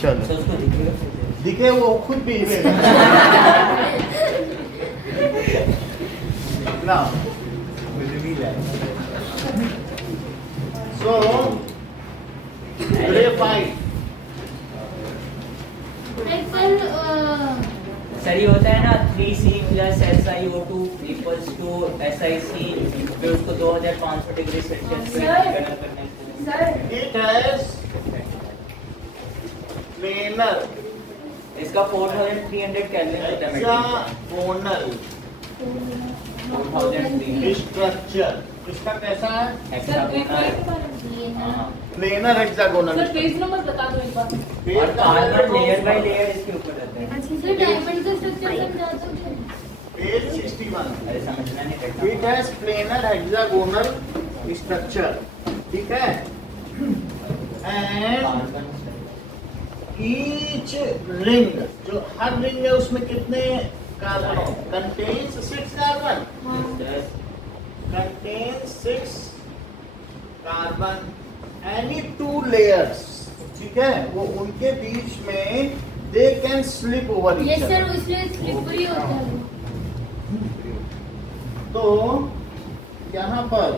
चलो दिखे वो खुद भी ना सो ग्रेफाइट सर ये होता है ना 3C + SiO2 = SiC, फिर उसको 2500 डिग्री सेल्सियस पे गर्म करने के इट हैज प्लेनर, इसका 4300 केल्विन होता है हेक्सागोनल 4300 स्ट्रक्चर। इसका कैसा है? Hexagonal. Planar hexagonal. Sir page number बता दो एक बार। और कार्बन लेयर बाय लेयर इसके ऊपर रहता है। सर डायमंड का स्ट्रक्चर समझा दो। पेज 61। अरे समझना नहीं पड़ता। It has planar hexagonal structure, ठीक है। एंड ईच रिंग, जो हर रिंग है उसमें कितने carbon contains 6 carbon, contains 6 carbon, any 2 layers, ठीक है, वो उनके बीच में they can slip over each other. Sir उसमें स्लिपरी होता है। तो यहाँ पर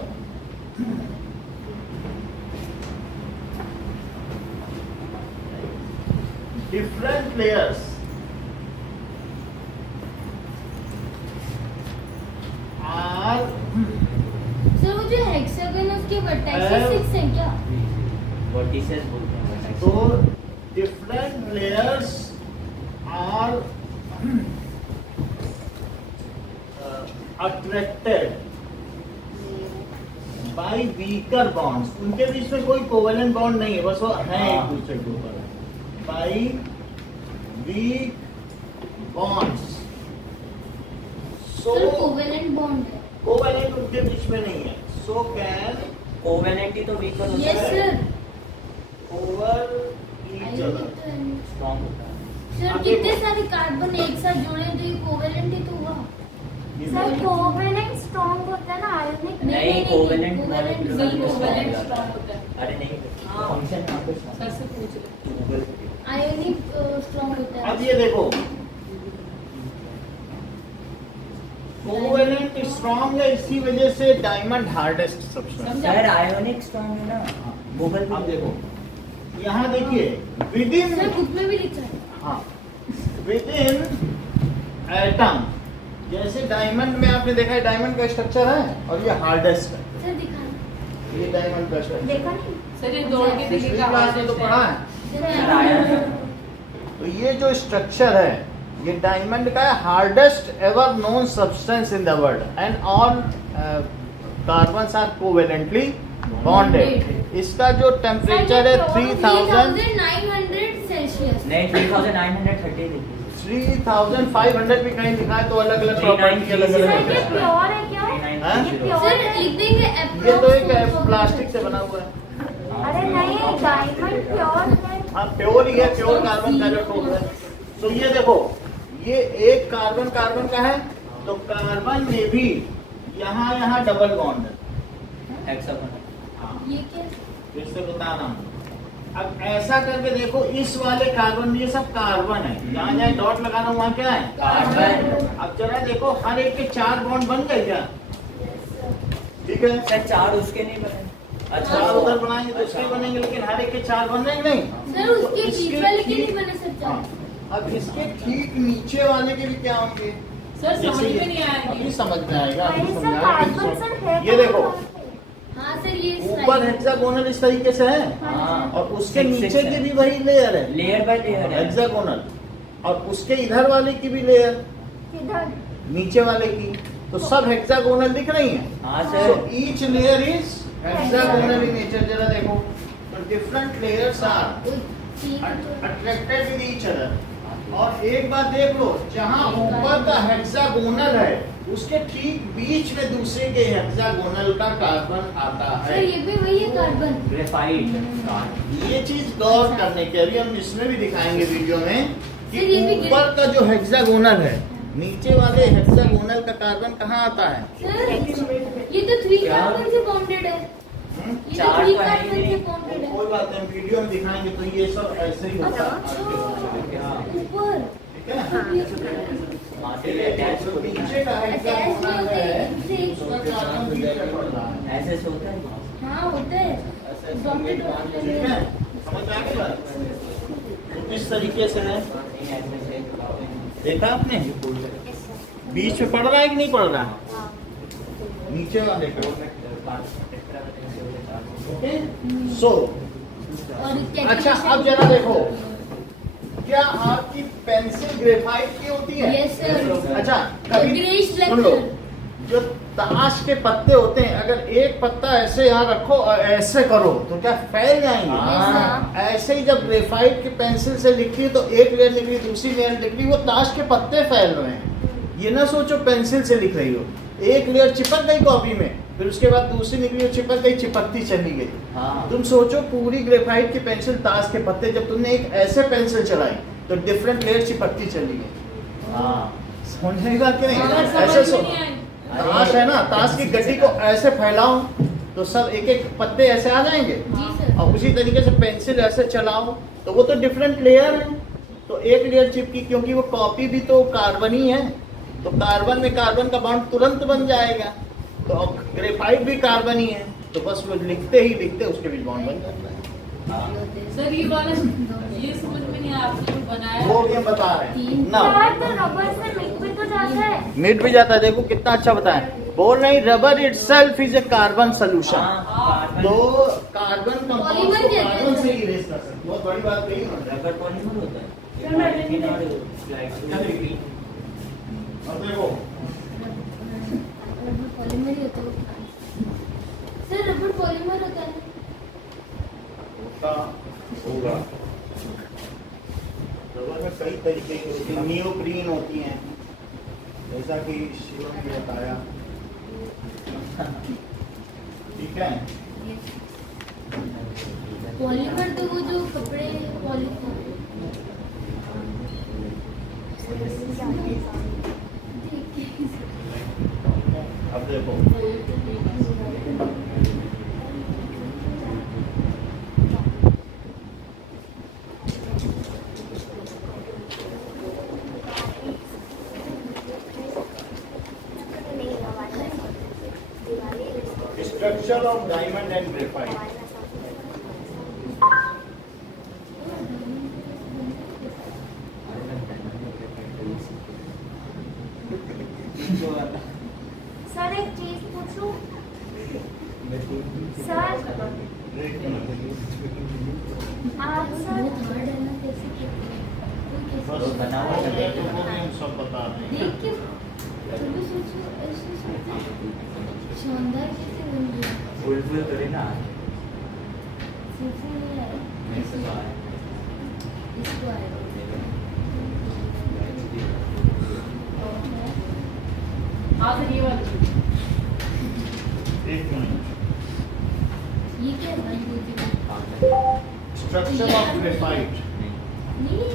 डिफरेंट लेयर्स आर, सर वो जो हेक्सागन उसके वर्टाइसेस 6 हैं क्या? वर्टिसेस बोलते हैं। तो different layers are attracted by weaker bonds. उनके बीच में कोई कोवेलेंट बॉन्ड नहीं है, बस वो है एक दूसरे के ऊपर, by weak bonds. Sir covalent bond है। कोवेलेंट उनके बीच में नहीं है। सो कैन कोवेलेंट ही तो वीकर होता है। Yes sir. Over each other. Strong होता है। सर कितने सारे कार्बन एक साथ जुड़े तो ये कोवेलेंट ही तो हुआ। सर कोवेलेंट स्ट्रॉन्ग होता है ना, आयोनिक नहीं कोवेलेंट सर कोवेलेंट स्ट्रांग होता है। अरे नहीं फंक्शन यहाँ पे सर से पूछ ले। आयोनिक स्ट्रॉन्ग होता है। अब ये देखो, कोवेलेंट स्ट्रॉन्ग है, इसी वजह से diamond hardest substance. Sir ionic strong है ना गूगल। अब देखो यहाँ देखिए, विद इन, सर बुक में भी लिखा है। हाँ, विद इन एटम, जैसे डायमंड में आपने देखा है डायमंड का स्ट्रक्चर है और ये हार्डेस्ट है। सर दिखाना। ये डायमंड का स्ट्रक्चर देखा नहीं। सर ये दौड़ के पिछली देखिएगा। क्लास में तो पढ़ा है। सर आयन तो ये जो स्ट्रक्चर है ये डायमंड का hardest ever known substance in the world and all carbons are covalently bonded. इसका जो टेम्परेचर है 3900 सेल्सियस। नहीं 3930 लिखी। 3500 भी कहीं लिखा है, तो अलग अलग प्रॉपर्टी अलग सर अलग ये है। प्योर है क्या? हाँ? ये प्योर सर है? लिख देंगे ये तो एक प्लास्टिक से बना हुआ है। अरे नहीं, डायमंड प्योर है। हाँ प्योर ही है, प्योर कार्बन का जो टोटल है। तो ये देखो, ये एक कार्बन कार्बन का है, तो कार्बन में भी यहाँ यहाँ डबल बॉन्ड है। हेक्सागोनल। हाँ, ये क्या? फिर से बता रहा हूँ। अब ऐसा करके देखो, इस वाले कार्बन, ये सब कार्बन है, जहाँ जहाँ डॉट लगा रहा हूँ वहाँ क्या है? कार्बन। अब जरा देखो, हर एक के 4 बॉन्ड बन गए क्या? ठीक है, सर 4 उसके नहीं बने। अच्छा 4 उधर बनाएंगे तो उसके बनेंगे, लेकिन हर एक के 4 बन रहे नहीं। सर उसके बीच वाले के नहीं बने सर। हाँ, अब इसके ठीक नीचे वाले के भी क्या होंगे? सर समझ में नहीं आएगी। अभी समझ में आएगा, अभी अरे सर समझ कार्बन आएगा। सर है ये देखो, हाँ सर ये ऊपर हेक्सागोनल इस तरीके से है, हाँ और उसके 6 नीचे है। की भी वही लेयर है, लेयर बाय लेयर है। हेक्सागोनल, और उसके इधर वाले की भी लेयर, इधर। नीचे वाले की, तो सब हेक्सागोनल दिख रही है। हाँ So sir. each layer is hexagonal in nature. जरा देखो, तो different layers are attracted with each other. और एक बात देख लो, जहाँ ऊपर का हेक्सागोनल है उसके ठीक बीच में दूसरे के हेक्सागोनल का कार्बन आता सर है। ये भी वही है कार्बन। ग्रेफाइट। ये चीज गौर करने की, अभी हम इसमें भी दिखाएंगे वीडियो में कि सर, ये भी ऊपर का जो हेक्सागोनल है, नीचे वाले हेक्सागोनल का कार्बन कहाँ आता है? सर ये तो 3 कार्बन से बॉन्डेड है। ये चार तो 3 तो है ही कार्बन से नहीं। बॉन्डेड है। कोई बात नहीं, वीडियो में दिखाएंगे तो ये सब ऐसे ही होता है। अच्छा, ऊपर ठीक है, तो नीचे का अटैच नहीं होते इनसे। उसका कार्बन बीच में पड़ रहा है। ऐसे से होता है। हाँ होता है, डॉक्टर ठीक है, समझ आ गई बात? तो इस तरीके से है, देखा आपने बीच में पड़ रहा है कि नहीं पड़ रहा है, नीचे वाले का। ओके, सो और अच्छा अब जरा देखो, क्या आपकी पेंसिल ग्रेफाइट की होती है? Yes sir. अच्छा कभी ग्रेइश ब्लैक सुन लो, कलर। जो ताश के पत्ते होते हैं, अगर एक पत्ता ऐसे यहाँ रखो और ऐसे करो तो क्या फैल जाएंगे? हाँ। ऐसे ही जब ग्रेफाइट की पेंसिल से लिखी तो एक लेयर निकली, दूसरी लेयर निकली, वो ताश के पत्ते फैल रहे हैं। ये ना सोचो पेंसिल से लिख रही हो, एक लेयर चिपक गई कॉपी में, फिर उसके बाद दूसरी निकली, चिपक गई, चिपकती चली गई। हाँ। तुम सोचो पूरी ग्रेफाइट की पेंसिल, ताश के पत्ते, जब तुमने एक ऐसे पेंसिल चलाई तो डिफरेंट लेयर चिपकती चली गई। हाँ। समझ बात कि नहीं? अगर ऐसे समझ में नहीं आई ताश है ना, ताश की गड्डी को ऐसे फैलाओ तो सब एक एक पत्ते ऐसे आ जाएंगे, जी सर। और उसी तरीके से पेंसिल ऐसे चलाओ तो वो तो डिफरेंट लेयर है, तो एक लेयर चिपकी, क्योंकि वो कॉपी भी तो कार्बन ही है, तो कार्बन में कार्बन का बॉन्ड तुरंत बन जाएगा, तो अब ग्रेफाइट भी कार्बन ही है, तो बस वो लिखते ही लिखते उसके बीच बॉन्ड बन जाता है। सर ये वाला ये समझ में नहीं आया आपने जो बनाया वो भी हम बता रहे हैं ना, सर तो रबर से लिक्विड तो जाता है। मिट भी जाता है। देखो कितना अच्छा बताया, बोल नहीं rubber itself is a carbon solution, हाँ, तो कार्बन कंपाउंड पॉलीमर को कहते हैं। कार्बन से इरेज कर सकते, बहुत बड़ी बात कही ना। रबर पॉलीमर होता है। और देखो रबर पॉलीमर ही होता है। सर रबर पॉलीमर होता है। होगा, रबर में कई तरीके की होती है, नियोप्रीन होती हैं, जैसा कि शिवम ने बताया। ठीक है, पॉलीमर तो वो जो कपड़े अब देखो structure of diamond and graphite. Sir एक चीज पूछूं? सर आज सर बस बना हुआ है। हम सब बता रहे हैं। देख के कभी सोचो ऐसे सोचो शानदार कैसे बन गया। फुल फुल करे ना। सीखने नहीं आया नहीं तो आया। इसको आया। हाँ सर ये वाला एक मिनट, ये क्या है? Structure of graphite. नहीं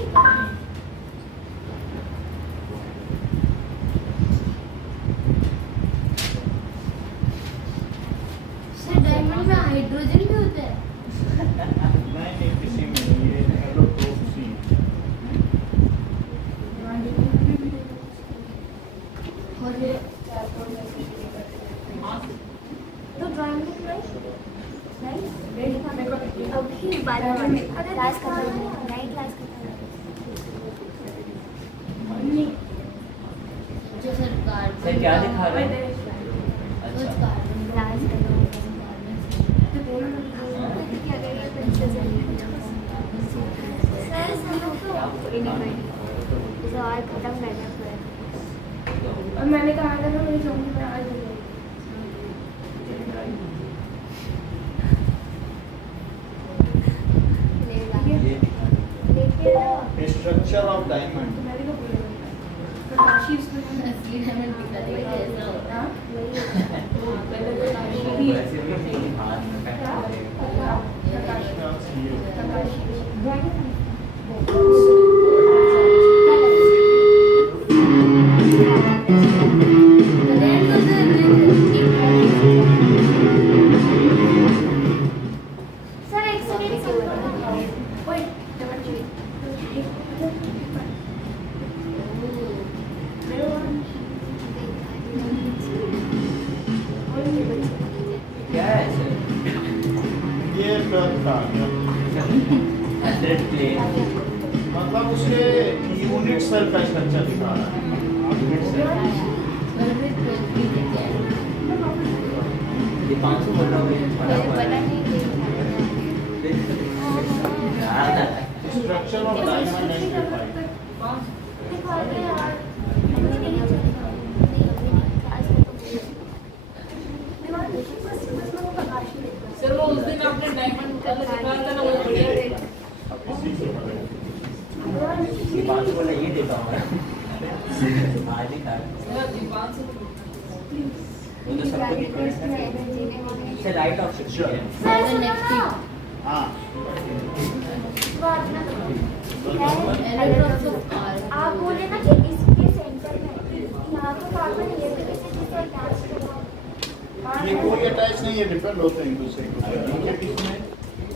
सर डायमंड में हाइड्रोजन भी होता है। नहीं किसी में नहीं, ये एलोट्रोपसी। और ये तो ड्राइंग में अभी बारह बजे अगर क्लास खत्म हो नाइट क्लास खत्म जो सरकार सर क्या दिखा रहे हैं? कुछ अच्छा। कार्बन क्लास सर सब तो और खत्म करना पड़ेगा। और मैंने कहा था ना मेरी चौकी में आज स्ट्रक्चर ऑफ डायमंड। मैंने को बोला काशी उसमें असली डायमंड दिखा देगा कैसा होता है। वैसे भी नहीं हाथ में पैक करेगा। अर्थ आ गया, 100 प्लेन, मतलब उसके यूनिट सेल का स्ट्रक्चर दिखा रहा है। ये 500 बोल रहा हूँ structure of diamond and graphite. दिखाते यार सर वो उस दिन आपने डायमंड वाला दिखाया था ना, वो बढ़िया थे। ये 500 बोला, ये देता हूँ मैं आज ही था सर जी 500 वो तो सबको दिखा राइट ऑप्शन सर सुनो ना, हाँ बात ना आप बोले ना कि इसके सेंटर में यहाँ पे कार्बन ये तो किसी से अटैच ये कोई अटैच नहीं है, डिपेंड होते हैं एक दूसरे के ऊपर। इनके किसमें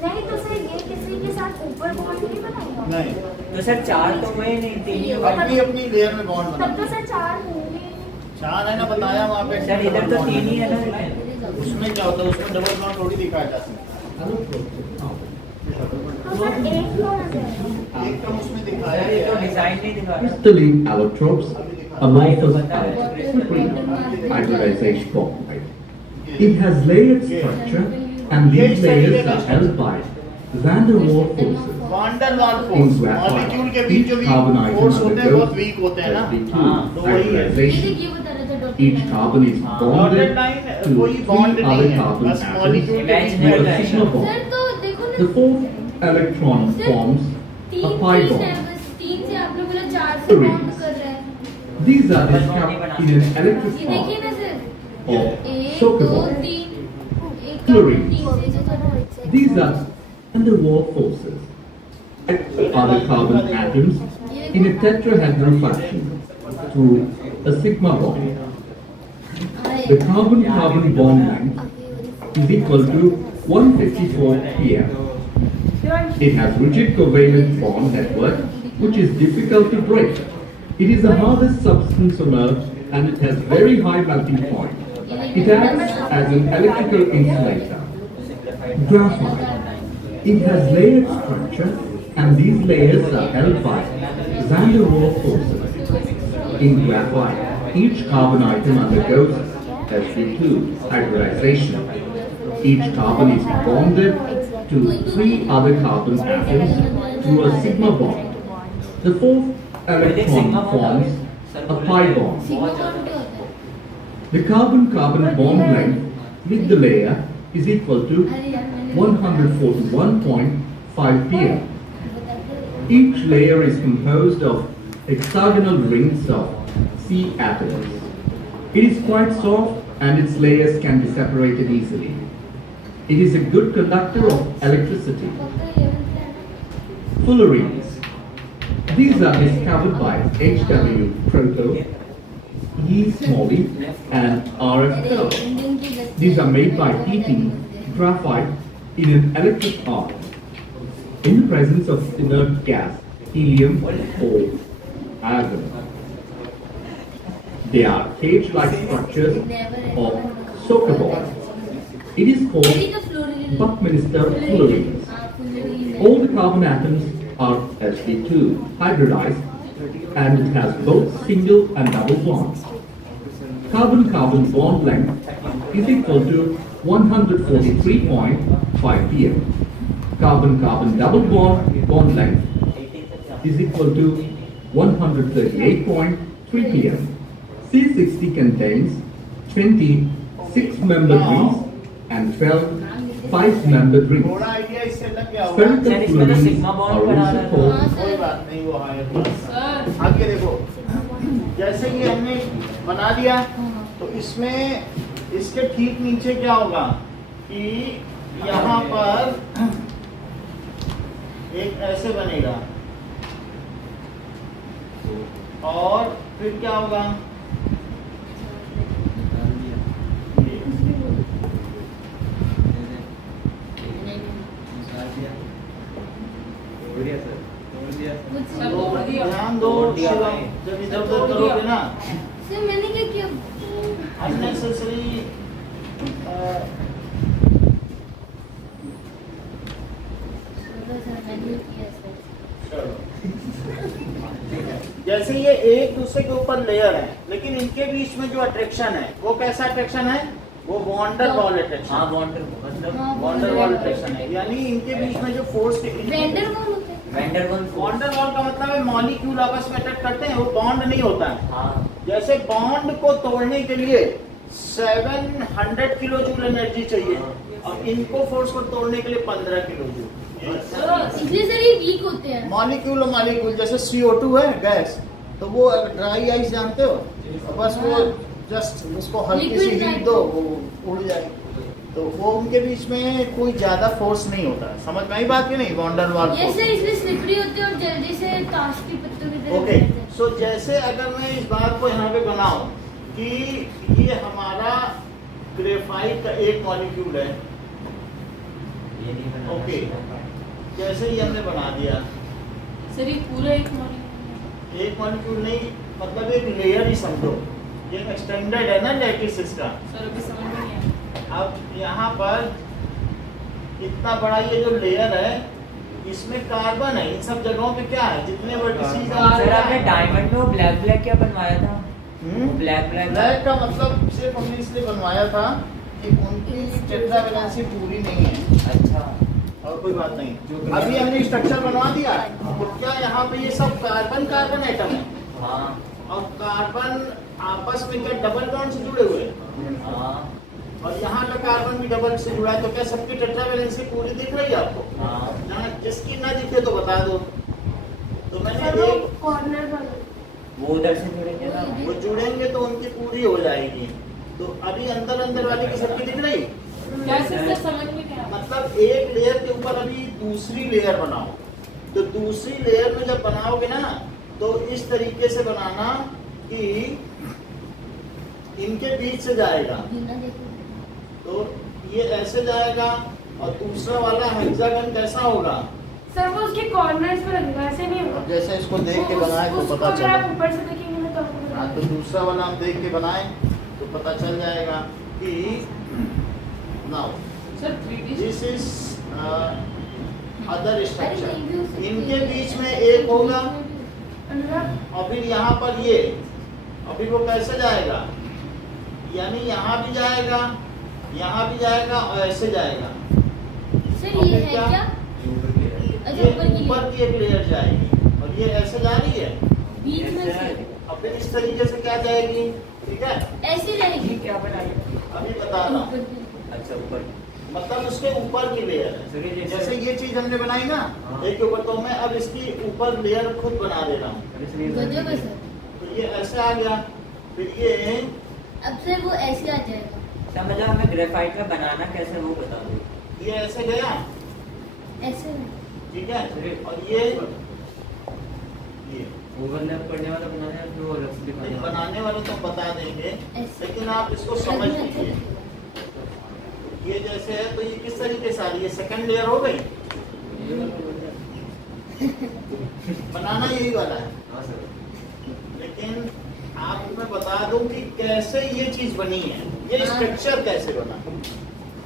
नहीं तो सर ये किसी के साथ ऊपर बॉन्ड नहीं बनाएगा? नहीं, तो सर 4 तो हुए नहीं, 3 ही हुए। अपनी अपनी लेयर में बॉन्ड तब तो बना। सर 4 होंगे। 4 है ना, बताया वहाँ पे। सर इधर तो 3 ही है ना, उसमें क्या होता है, उसमें डबल बॉन्ड थोड़ी दिखाया जाता है। तो सर एक क्यों नजर एक कम उसमें दिखाया सर ये तो गया है। डिजाइन नहीं दिखा रहा। Crystalline allotropes, amorphous hybridization form. It has layered structure, and these layers are held by van der Waals forces. Wander वाल In फोर्स, graphite, मॉलिक्यूल के बीच each जो भी carbon atom फोर्स होते हैं बहुत undergoes वीक होते हैं ना। sp2 तो वही है। hybridization. ये बता रहा था doctor. Each carbon is dotted bonded line to कोई 3 बॉन्ड other नहीं है, carbon बस atoms मॉलिक्यूल के बीच में with a होता है। sigma sir bond. तो देखो The ना, fourth electron forms a pi bond. 3 से आप लोग बोला 4 से बॉन्ड कर रहे हैं। These are described in an electric ये देखिए form ना सर, of 1 Soccer 2 bond. 3 एक Fluorine. 3 से जो These are van der Waals forces. Other carbon atoms in a tetrahedral fashion through a sigma bond. The carbon-carbon bond length is equal to 154 pm. It has rigid covalent bond network which is difficult to break. It is the hardest substance on earth and it has very high melting point. It acts as an electrical insulator. Graphite. It has layered structure and these layers are held by van der Waals forces. In graphite, each carbon atom undergoes sp2 hybridization. Each carbon is bonded to 3 other carbon atoms through a sigma bond. The fourth electron forms a pi bond. Sigma bond क्या होता है? The carbon-carbon bond length with the layer is equal to 141.5 pm. Each layer is composed of hexagonal rings of C atoms. It is quite soft and its layers can be separated easily. It is a good conductor of electricity. Fullerenes. These are discovered by H.W. Proto, E. Smalley, and R.F. Bell. These are made by heating graphite in an electric arc in the presence of inert gas, helium or argon. They are cage-like structures of Soccer balls. It is called Buckminster fullerenes. All the carbon atoms are sp2 hybridized and it has both single and double bonds. Carbon-carbon bond length is equal to 143.5 pm. Carbon-carbon double bond length is equal to 138.3 pm. C60 contains 20 6-membered rings and 12 5-membered rings. थोड़ा idea इससे लग गया होगा। Spherical इसमें तो fluorescence sigma bond are बना also रहा called कोई बात नहीं, वो हायर क्लास। सर आगे देखो, जैसे कि हमने बना दिया तो इसमें इसके ठीक नीचे क्या होगा कि यहाँ पर एक ऐसे बनेगा और फिर क्या होगा, तो ध्यान दो शिवम, जब इधर उधर करोगे ना सर मैंने क्या किया? unnecessary नहीं किया सर। चलो ठीक है। जैसे ये एक दूसरे के ऊपर लेयर है, लेकिन इनके बीच में जो अट्रैक्शन है वो कैसा अट्रैक्शन है? वो वॉन्डर वॉल अट्रैक्शन। हाँ वॉन्डर मतलब वॉन्डर वॉल अट्रैक्शन है, यानी इनके बीच में जो फोर्स वेंडर कौन होते हैं? वेंडरवन वॉन्डर वॉल का मतलब है मॉलिक्यूल आपस में अट्रैक्ट करते हैं, वो बॉन्ड नहीं होता है। हाँ जैसे बॉन्ड को तोड़ने के लिए 700 किलो जूल एनर्जी चाहिए और इनको फोर्स को तोड़ने के लिए 15 किलो जूल। इसलिए सर ये वीक होते हैं। मॉलिक्यूल मॉलिक्यूल जैसे CO2 है गैस, तो वो ड्राई आइस जानते हो, तो बस वो जस्ट उसको हल्की सी Liquid हीट दो वो उड़ जाएगी। तो वो उनके बीच में कोई ज्यादा फोर्स नहीं होता है। समझ में आई बात की नहीं? वॉन्डर वॉल ये सर इसलिए स्लिपरी होते हैं और जल्दी से ताश की पत्तों की तरह ओके। गिरते हैं। सो जैसे अगर मैं इस बात को यहाँ पे बनाऊं कि ये हमारा ग्रेफाइट का एक मॉलिक्यूल है, ये नहीं बना ओके, जैसे ही हमने बना दिया, सर ये पूरा एक मॉलिक्यूल एक मॉलिक्यूल नहीं, मतलब एक लेयर ही समझो, ये एक्सटेंडेड है ना लैटिस का। सर अभी समझ में नहीं आया। अब यहाँ पर इतना बड़ा ये जो लेयर है, इसमें कार्बन है। इन सब जगहों पे क्या है? जितने वर्टिसेस सर आपने डायमंड में वो ब्लैक ब्लैक क्या बनवाया था? ब्लैक ब्लैक ब्लैक का मतलब सिर्फ हमने इसलिए बनवाया था कि उनकी टेट्रावैलेंसी पूरी नहीं है, अच्छा और कोई बात नहीं। अभी हमने स्ट्रक्चर बनवा दिया, तो क्या यहाँ पे ये सब कार्बन कार्बन एटम है, हाँ और कार्बन आपस में क्या डबल बॉन्ड से जुड़े हुए हैं, हाँ और यहाँ का कार्बन भी डबल से जुड़ा है, तो क्या सबकी टेट्रावैलेंसी पूरी दिख रही है आपको? हाँ ना, जिसकी ना दिखे तो बता दो। तो मैंने सर वो एक कॉर्नर वाला वो उधर से जुड़ेंगे ना। वो जुड़ेंगे तो उनकी पूरी हो जाएगी। तो अभी अंदर अंदर वाली की सबकी दिख रही? कैसे सर समझ में क्या आया? मतलब एक लेयर के ऊपर अभी दूसरी लेयर बनाओ, तो दूसरी लेयर में जब बनाओगे ना, तो इस तरीके से बनाना कि इनके बीच से जाएगा, बिना देखे। तो ये ऐसे जाएगा, और दूसरा वाला हेक्सागन कैसा होगा? सर वो उसके कॉर्नर्स पे लगेगा, ऐसे नहीं होगा। अब जैसे इसको देख के बनाए तो उसको पता अगर आप चला। ऊपर से देखेंगे ना तो आपको पता हाँ, तो लगेगा। दूसरा वाला हम देख के बनाए तो पता चल जाएगा कि now sir 3D this is other अरे स्ट्रक्चर। नहीं भी हो सकती है। इनके बीच में एक होगा, अनुराग और फिर यहाँ पर ये, और फिर वो कैसे जाएगा? यानी यहाँ भी जाएगा, यहाँ भी जाएगा, और ऐसे जाएगा। सर और ये फिर है क्या? क्या? अच्छा ये ऊपर की ऊपर की एक लेयर जाएगी, और ये ऐसे जा रही है, बीच में से और फिर इस तरीके से क्या जाएगी? ठीक है, ऐसी रहेगी। क्या बनाया? अभी बता रहा हूँ। ऊपर की। अच्छा ऊपर मतलब उसके ऊपर की लेयर सर, ये है। जैसे- जैसे ये चीज हमने बनाई ना हाँ। एक के ऊपर, तो मैं अब इसकी ऊपर लेयर खुद बना दे रहा हूँ। गजब है सर। तो ये ऐसे आ गया, फिर ये अब सर वो ऐसे आ जाएगा। अच्छा मतलब हमें ग्रेफाइट का बनाना कैसे वो बता दो। ये ऐसे गया, ऐसे में। ठीक है, और ये ओवरलैप करने वाला बनाना है फिर वो अलग से दिखाना है। बनाने वाले तो बता देंगे, ऐसे। लेकिन आप इसको समझ लीजिए। ये जैसे है, तो ये किस तरीके से आ रही है? सेकंड लेयर हो गई। बनाना यही वाला है, हाँ सर। लेकिन आपको मैं बता दूं कि कैसे ये चीज बनी है, ये हाँ। स्ट्रक्चर कैसे बना।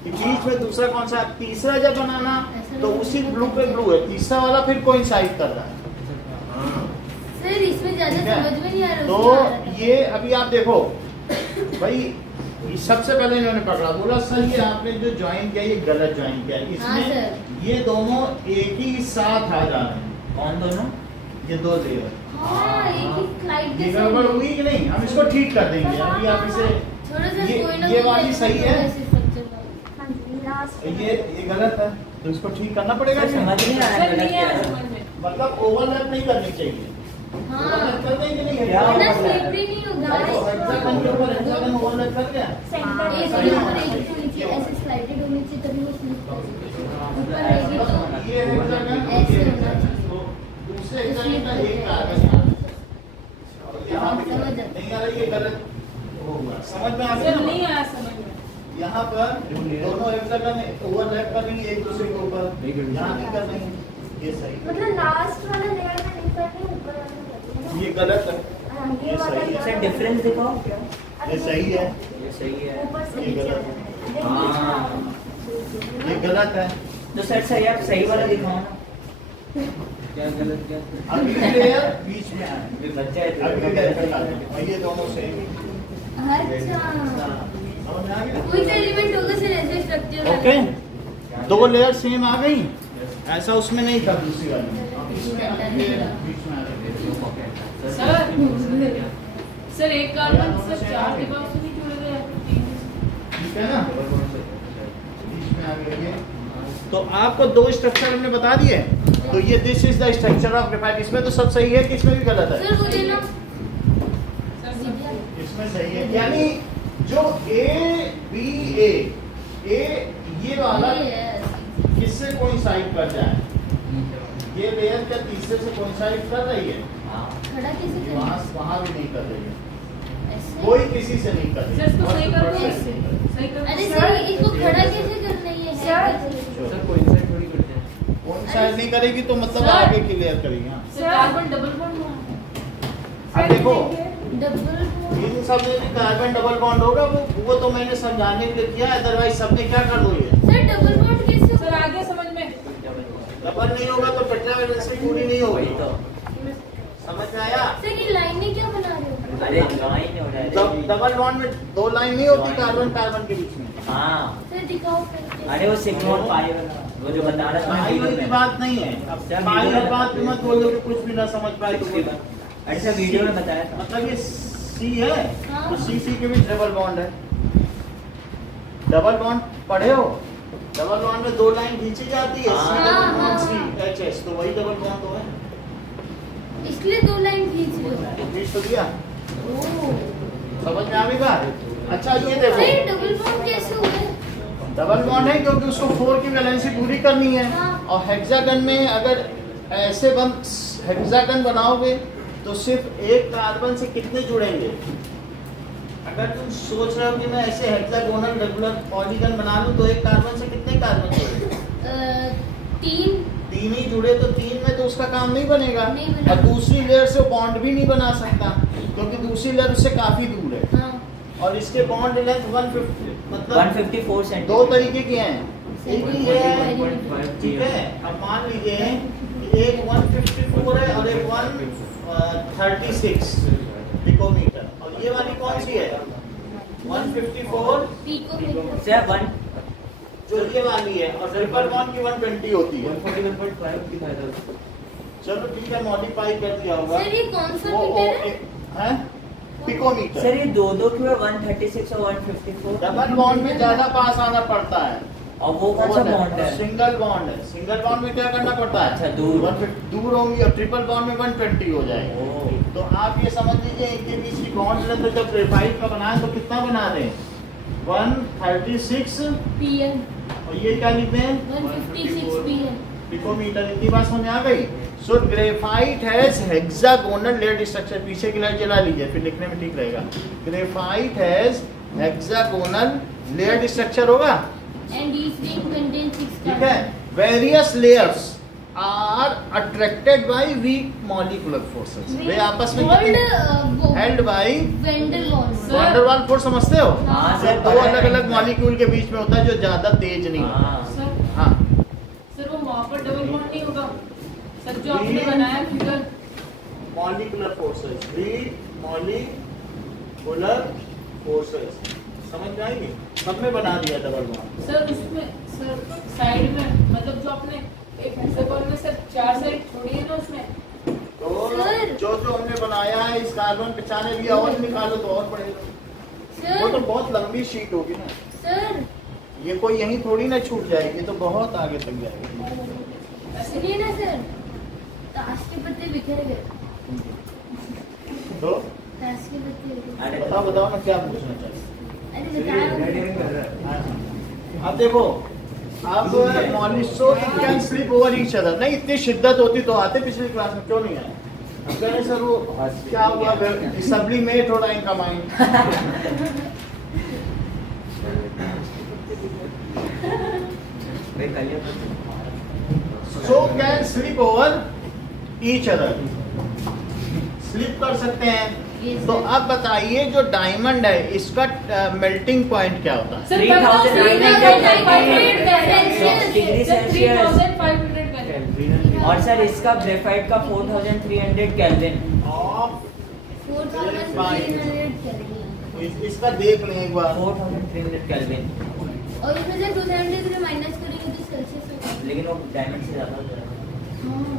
कि बीच में दूसरा कौन सा, तीसरा जब बनाना तो उसी ब्लू पे ब्लू है, तीसरा वाला फिर कोइंसाइड कर रहा है। सर इसमें ज्यादा ठीक है? समझ में नहीं आ रहा। तो उसमें आ रहा था। ये अभी आप देखो भाई, ये सबसे पहले इन्होंने पकड़ा, बोला सर ये आपने जो ज्वाइन किया ये गलत ज्वाइन किया है। हाँ, इसमें सर। ये दोनों एक ही साथ आ जा रहे हैं, कौन दोनों? ये दो लेयर। हाँ एक ही स्लाइड ये के गड़बड़ साथ। हुई कि नहीं? हम इसको ठीक कर देंगे। अभी आप इसे, थोड़ा सा ये- कोई ना ये कोई वाली ऐसे सही है? ऐसे structure वाला। हाँ जी, लास्ट ये गलत है, तो इसको ठीक करना पड़ेगा सर कि नहीं? समझ नहीं आया सर गलत नहीं क्या आया है? समझ में। मतलब ओवरलैप नहीं करनी चाहिए। हाँ ओवरलैप कर देंगे नहीं? क्या वरना होगा? स्लिपरी नहीं होगा। देखो, हेक्सागन के ऊपर हेक्सागन ओवरलैप कर गया। सेंटर एक सही के है। ऊपर एक के नीचे ऐसे स्लाइडेड होनी चाहिए तभी वो स्लिप कर सकती ऊपर रहेगी तो ये हेक्सागन, ऐसे ये होना चाहिए। तो दूसरे हेक्सागन का एक का आ स्लिप गया। कर और यहाँ पे समझ आ- नहीं आ रहा, ये गलत होगा। समझ में आ सर गया नहीं ना? आया समझ में। यहाँ पर दोनों हेक्सागन ओवरलैप कर देंगे एक दूसरे के ऊपर, यहाँ भी कर देंगे। ये सही है। मतलब लास्ट वाला लेयर में नहीं करनी, ऊपर वाला में करनी है ये गलत है, ना। हाँ, ये वाला सही है। सर डिफरेंस दिखाओ क्या? ये सही है, ये सही है। ऊपर से ये नीचे गलत वाला है। हाँ। ये गलत है। तो सर सही आप सही वाला दिखाओ ना। क्या गलत क्या? अगली लेयर बीच में आए, बच्चा है अगली लेयर पे लाते हैं। और ये दोनों सेम ही। अच्छा समझ में आ गया? कोई सा एलिमेंट होगा सर ऐसे स्ट्रक्चर ओके, दो लेयर सेम आ गई, ऐसा उसमें नहीं था दूसरी वाली में। इसमें अगली लेयर बीच में आ गई। सर एक कार्बन सर 4 डिब्बों से नहीं जुड़े गए, 3 ठीक है ना, बीच में आ गई ये। तो आपको दो स्ट्रक्चर हमने बता दिए। तो ये this is the structure of graphite. इसमें तो सब सही है कि इसमें भी गलत है? सर वो देना इसमें सही है, यानी जो ए बी ए ये वाला किससे कोइंसाइड कर जाए, ये लेयर क्या तीसरे से कोइंसाइड कर रही है? खड़ा कैसे करें? वहाँ भी नहीं कर रही है, ऐसे? कोई किसी से नहीं कर रही सर इसको सही कर दो, इससे सही कर अरे दो। सर इसको खड़ा कैसे करना है? ये सर, सर कोइंसाइड थोड़ी करते हैं। कोइंसाइड नहीं करेगी तो मतलब सर। आगे क्लियर करेंगे। हाँ। सर कार्बन डबल बॉन्ड हुआ। अब देखो डबल इन सब में भी कार्बन डबल बॉन्ड होगा, वो तो मैंने समझाने के लिए किया, अदरवाइज सबने क्या कर दो ये सर डबल बॉन्ड कैसे सर आगे समझ में डबल नहीं होगा तो पेट्रावेलेंसी पूरी नहीं होगी। वही तो। समझ में आया? सर ये लाइनें क्या बना रहे हो? अरे लाइन हो रहा है। डबल बॉन्ड में दो लाइन नहीं होती कार्बन कार्बन के बीच में। हाँ, सर दिखाओ करके। अरे वो सिग्मा पाई वाला, वो जो बता रहा था पाई वीडियो की में। बात नहीं है। अब क्या पाई वीडियो और में? बात मत बोलो कि कुछ भी ना समझ पाए तो बोलो। अच्छा वीडियो में बताया था। मतलब ये सी है हाँ। तो सी के बीच डबल बॉन्ड है। डबल बॉन्ड पढ़े हो? डबल बॉन्ड में दो लाइन खींची जाती है, हाँ। सी डबल बॉन्ड हाँ, सी हाँ। एच एस, तो वही डबल बॉन्ड तो है। इसलिए दो लाइन खींच रहे हो। खींच तो दिया, ओह समझ में आएगा? अच्छा ये सर देखो डबल बॉन्ड कैसे हुए? डबल बॉन्ड है क्योंकि उसको 4 की वैलेंसी पूरी करनी है। हाँ। और हेक्सागन में अगर ऐसे हेक्सागन बनाओगे तो सिर्फ एक कार्बन से कितने जुड़ेंगे? अगर तुम सोच रहे हो कि मैं ऐसे हेक्सागोनल रेगुलर पॉलीगन बना लूं तो एक कार्बन से कितने कार्बन जुड़ेंगे? 3 ही जुड़े तो 3 में तो उसका काम नहीं बनेगा। नहीं बनेगा। और दूसरी लेयर से बॉन्ड भी नहीं बना सकता क्योंकि दूसरी लेयर उससे काफी दूर है। हाँ और इसके बॉन्ड लेंथ 150 मतलब 154 दो सेंटीमीटर। तरीके के हैं। एक ही है, ठीक है। अब मान लीजिए कि एक 154 है और एक 136 पिकोमीटर, और ये वाली कौन सी है? 154 पीको मीटर। सर 1 जो ये वाली है, और ट्रिपल बॉन्ड की 120 होती है। 141.5 दिखाया था। चलो ठीक है, मॉडिफाई कर दिया होगा। सर ये कौन सा वो मीटर है? है पिकोमीटर। सर ये दो क्यों है? 136 और 154। डबल बॉन्ड में ज्यादा पास आना पड़ता है और वो कौन सा बॉन्ड है? सिंगल बॉन्ड है। सिंगल बॉन्ड में क्या करना पड़ता है? अच्छा, दूर। 150 दूर होंगी, और ट्रिपल बॉन्ड में 120 हो जाएगा। ओह। तो आप ये समझ लीजिए इनके बीच की बॉन्ड लेंथ जब ग्रेफाइट का बनाए तो कितना बना रहे हैं? 136 पीएन और ये क्या लिखते हैं? 156 पीएन। पिकोमीटर। इतनी बात समझ आ गई? So graphite has hexagonal layered structure. पीछे की लाइट जला लीजिए फिर लिखने में ठीक रहेगा। Graphite has hexagonal layered structure होगा, एंड ईच रिंग कंटेन्स 6 ठीक है। Various layers are attracted by weak molecular forces. वे आपस में held by van der bond. Van der Waals force समझते हो? हाँ ये सर, दो अलग अलग मॉलिक्यूल के बीच में होता है जो ज्यादा तेज नहीं होता। हाँ। सर हाँ, सर वो वहाँ पर डबल बॉन्ड नहीं होगा सर, जो आपने बनाया figure. Molecular forces, weak molecular forces समझ में आएंगे? सब में बना दिया डबल बॉन्ड। सर उसमें सर साइड में मतलब जो आपने एक हेक्सागोन में सर 4 साइड छोड़ी है ना उसमें। तो सर। जो हमने बनाया है इस कार्बन 95 भी और निकालो तो और पड़ेगा। वो तो सर बहुत लंबी शीट होगी ना, सर ये कोई यहीं थोड़ी ना छूट जाएगी, ये तो बहुत आगे तक जाएगी। सुनिए ना सर, ताश के पत्ते बिखर गए। तो ताश के पत्ते बिखर अरे बताओ ना क्या पूछना चाहिए। गए। अरे बताओ। अब देखो, अब molecules can slip over each other. नहीं इतनी शिद्दत होती तो आते पिछली क्लास में, क्यों नहीं आए? अब कह रहे सर वो क्या हुआ, सब्लिमेट हो रहा है इनका mind. So can slip over each other, slip कर सकते हैं। तो अब बताइए जो डायमंड है इसका मेल्टिंग पॉइंट क्या होता है? Sir 3500 3500 degree Celsius. 3500 का और सर इसका ग्रेफाइट का 4300 केल्विन ऑफ 4300 केल्विन। इसका देख लें एक बार। 4300 केल्विन, और इसमें से 270 डिग्री माइनस करेंगे तो सेल्सियस होगा। लेकिन वो डायमंड से ज्यादा हो जाएगा। हाँ।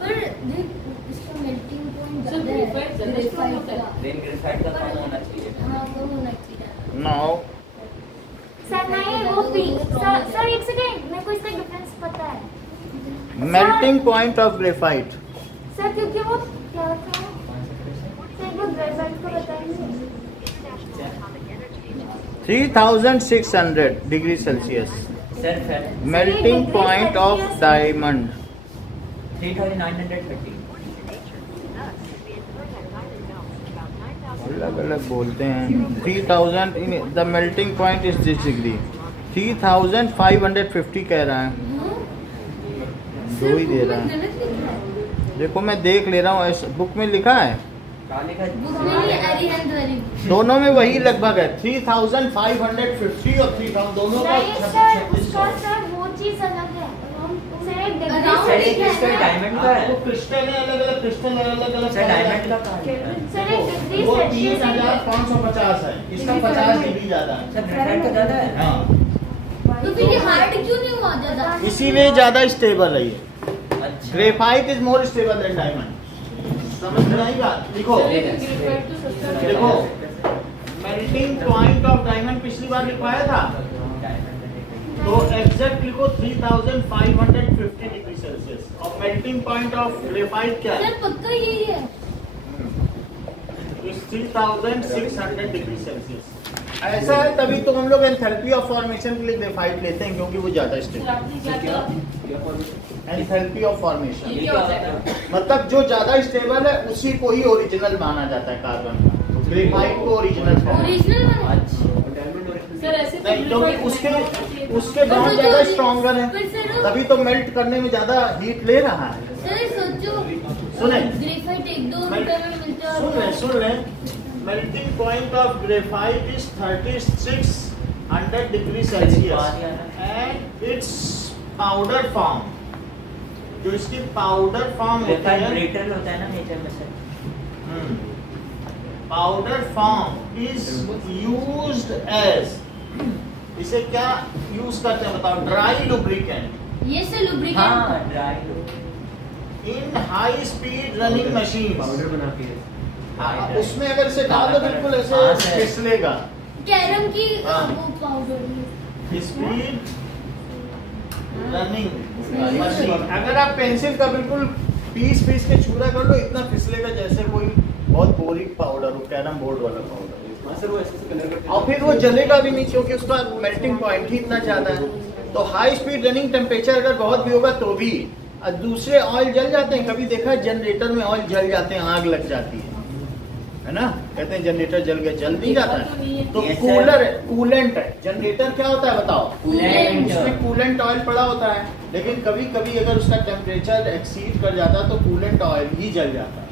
पर देख इसका मेल्टिंग पॉइंट सर, ज्यादा है ग्रेफाइट ज्यादा strong होता है। लेकिन ग्रेफाइट का कम होना चाहिए। हाँ कम होना चाहिए। नाउ सर नहीं वो भी सर एक सेकेंड, मेरे को इसका डिफरेंस पता है melting point of graphite. Sir, क्योंकि वो क्या था सर, वो ग्रेफाइट को बताएंगे। 3600 degree Celsius sir melting point of diamond. 3930। अलग अलग बोलते हैं। 3000 the melting point is this degree. 3550 कह रहा है, दो ही दे रहा है। गलत लिखा है। देखो मैं देख ले रहा हूँ, ऐसा बुक में लिखा है, बुक में नहीं अरिहंत वाली। दोनों में वही लगभग है। 3550 और 3000 दोनों का नहीं सर, उसका सर वो चीज अलग है। सर एक सर एक इसका डायमंड का है। वो क्रिस्टल है, अलग अलग क्रिस्टल अलग अलग। सर डायमंड का कहाँ है? सर एक डिग्री वो सेल्सियस 3550 है, इसका 50 डिग्री ज्यादा है। सर ग्रेफाइट का ज्यादा है। हाँ, तो फिर ये हार्ड क्यों नहीं हुआ ज्यादा? इसीलिए ज्यादा स्टेबल है ये। अच्छा graphite is more stable then diamond. समझ में आई बात? देखो ग्रेफाइट तो सस्ता है। देखो मेल्टिंग पॉइंट ऑफ डायमंड पिछली बार लिखवाया था, तो एग्जैक्ट लिखो 3550 डिग्री सेल्सियस। और मेल्टिंग पॉइंट ऑफ ग्रेफाइट क्या है? सर पक्का यही है। 3600 डिग्री सेल्सियस। ऐसा है तभी तो हम लोग एंथैल्पी ऑफ फॉर्मेशन के लिए ग्रेफाइट लेते हैं, क्योंकि वो ज्यादा सर स्टेबल। आपने क्या किया? एंथैल्पी ऑफ फॉर्मेशन ये क्या होता है? मतलब जो ज्यादा स्टेबल है उसी को ही ओरिजिनल माना जाता है कार्बन का। तो ग्रेफाइट को ओरिजिनल फॉर्म, ओरिजिनल बना। अच्छा सर ऐसे तो नहीं क्योंकि ग्रेफाइट उसके महंगा होना चाहिए। उसके बहुत ज्यादा स्ट्रॉन्गर है, पर सर तभी तो मेल्ट करने में ज्यादा हीट ले रहा है। सर सोचो सुने ग्रेफाइट 1-2 रुपए में मिलता है। सुन ले melting point of graphite is 3600 degree Celsius and it's powder form. जो इसकी पाउडर फॉर्म होती ग्रेफाइट है, ब्रिटल होता है ना नेचर में sir. Powder form is used as, इसे क्या यूज करते हैं बताओ? ड्राई लुब्रिकेंट ये से लुब्रिकेंट। हाँ ड्राई इन high speed running machine. Powder बना के उसमें अगर इसे डाल दो बिल्कुल हाँ, ऐसे सर। फिसलेगा। कैरम की हाँ। वो पाउडर। Speed running machine. अगर आप पेंसिल का बिल्कुल पीस के छूरा कर लो, इतना फिसलेगा जैसे कोई बहुत बोरिक पाउडर हो, कैरम बोर्ड वाला पाउडर। सर वो ऐसे कलर करते और फिर वो जलेगा भी नहीं, क्योंकि उसका मेल्टिंग पॉइंट ही इतना ज्यादा है। तो हाई स्पीड रनिंग टेम्परेचर अगर बहुत भी होगा तो भी। और दूसरे ऑयल जल जाते हैं, कभी देखा जनरेटर में ऑयल जल जाते हैं, आग लग जाती है ना? कहते हैं जनरेटर जल गया, जल नहीं जाता है। तो Yes, sir. कूलर कूलेंट है। जनरेटर क्या होता है बताओ? कूलेंट। उसमें कूलेंट ऑयल पड़ा होता है, लेकिन कभी कभी अगर उसका टेम्परेचर एक्सीड कर जाता है तो कूलेंट ऑयल ही जल जाता है।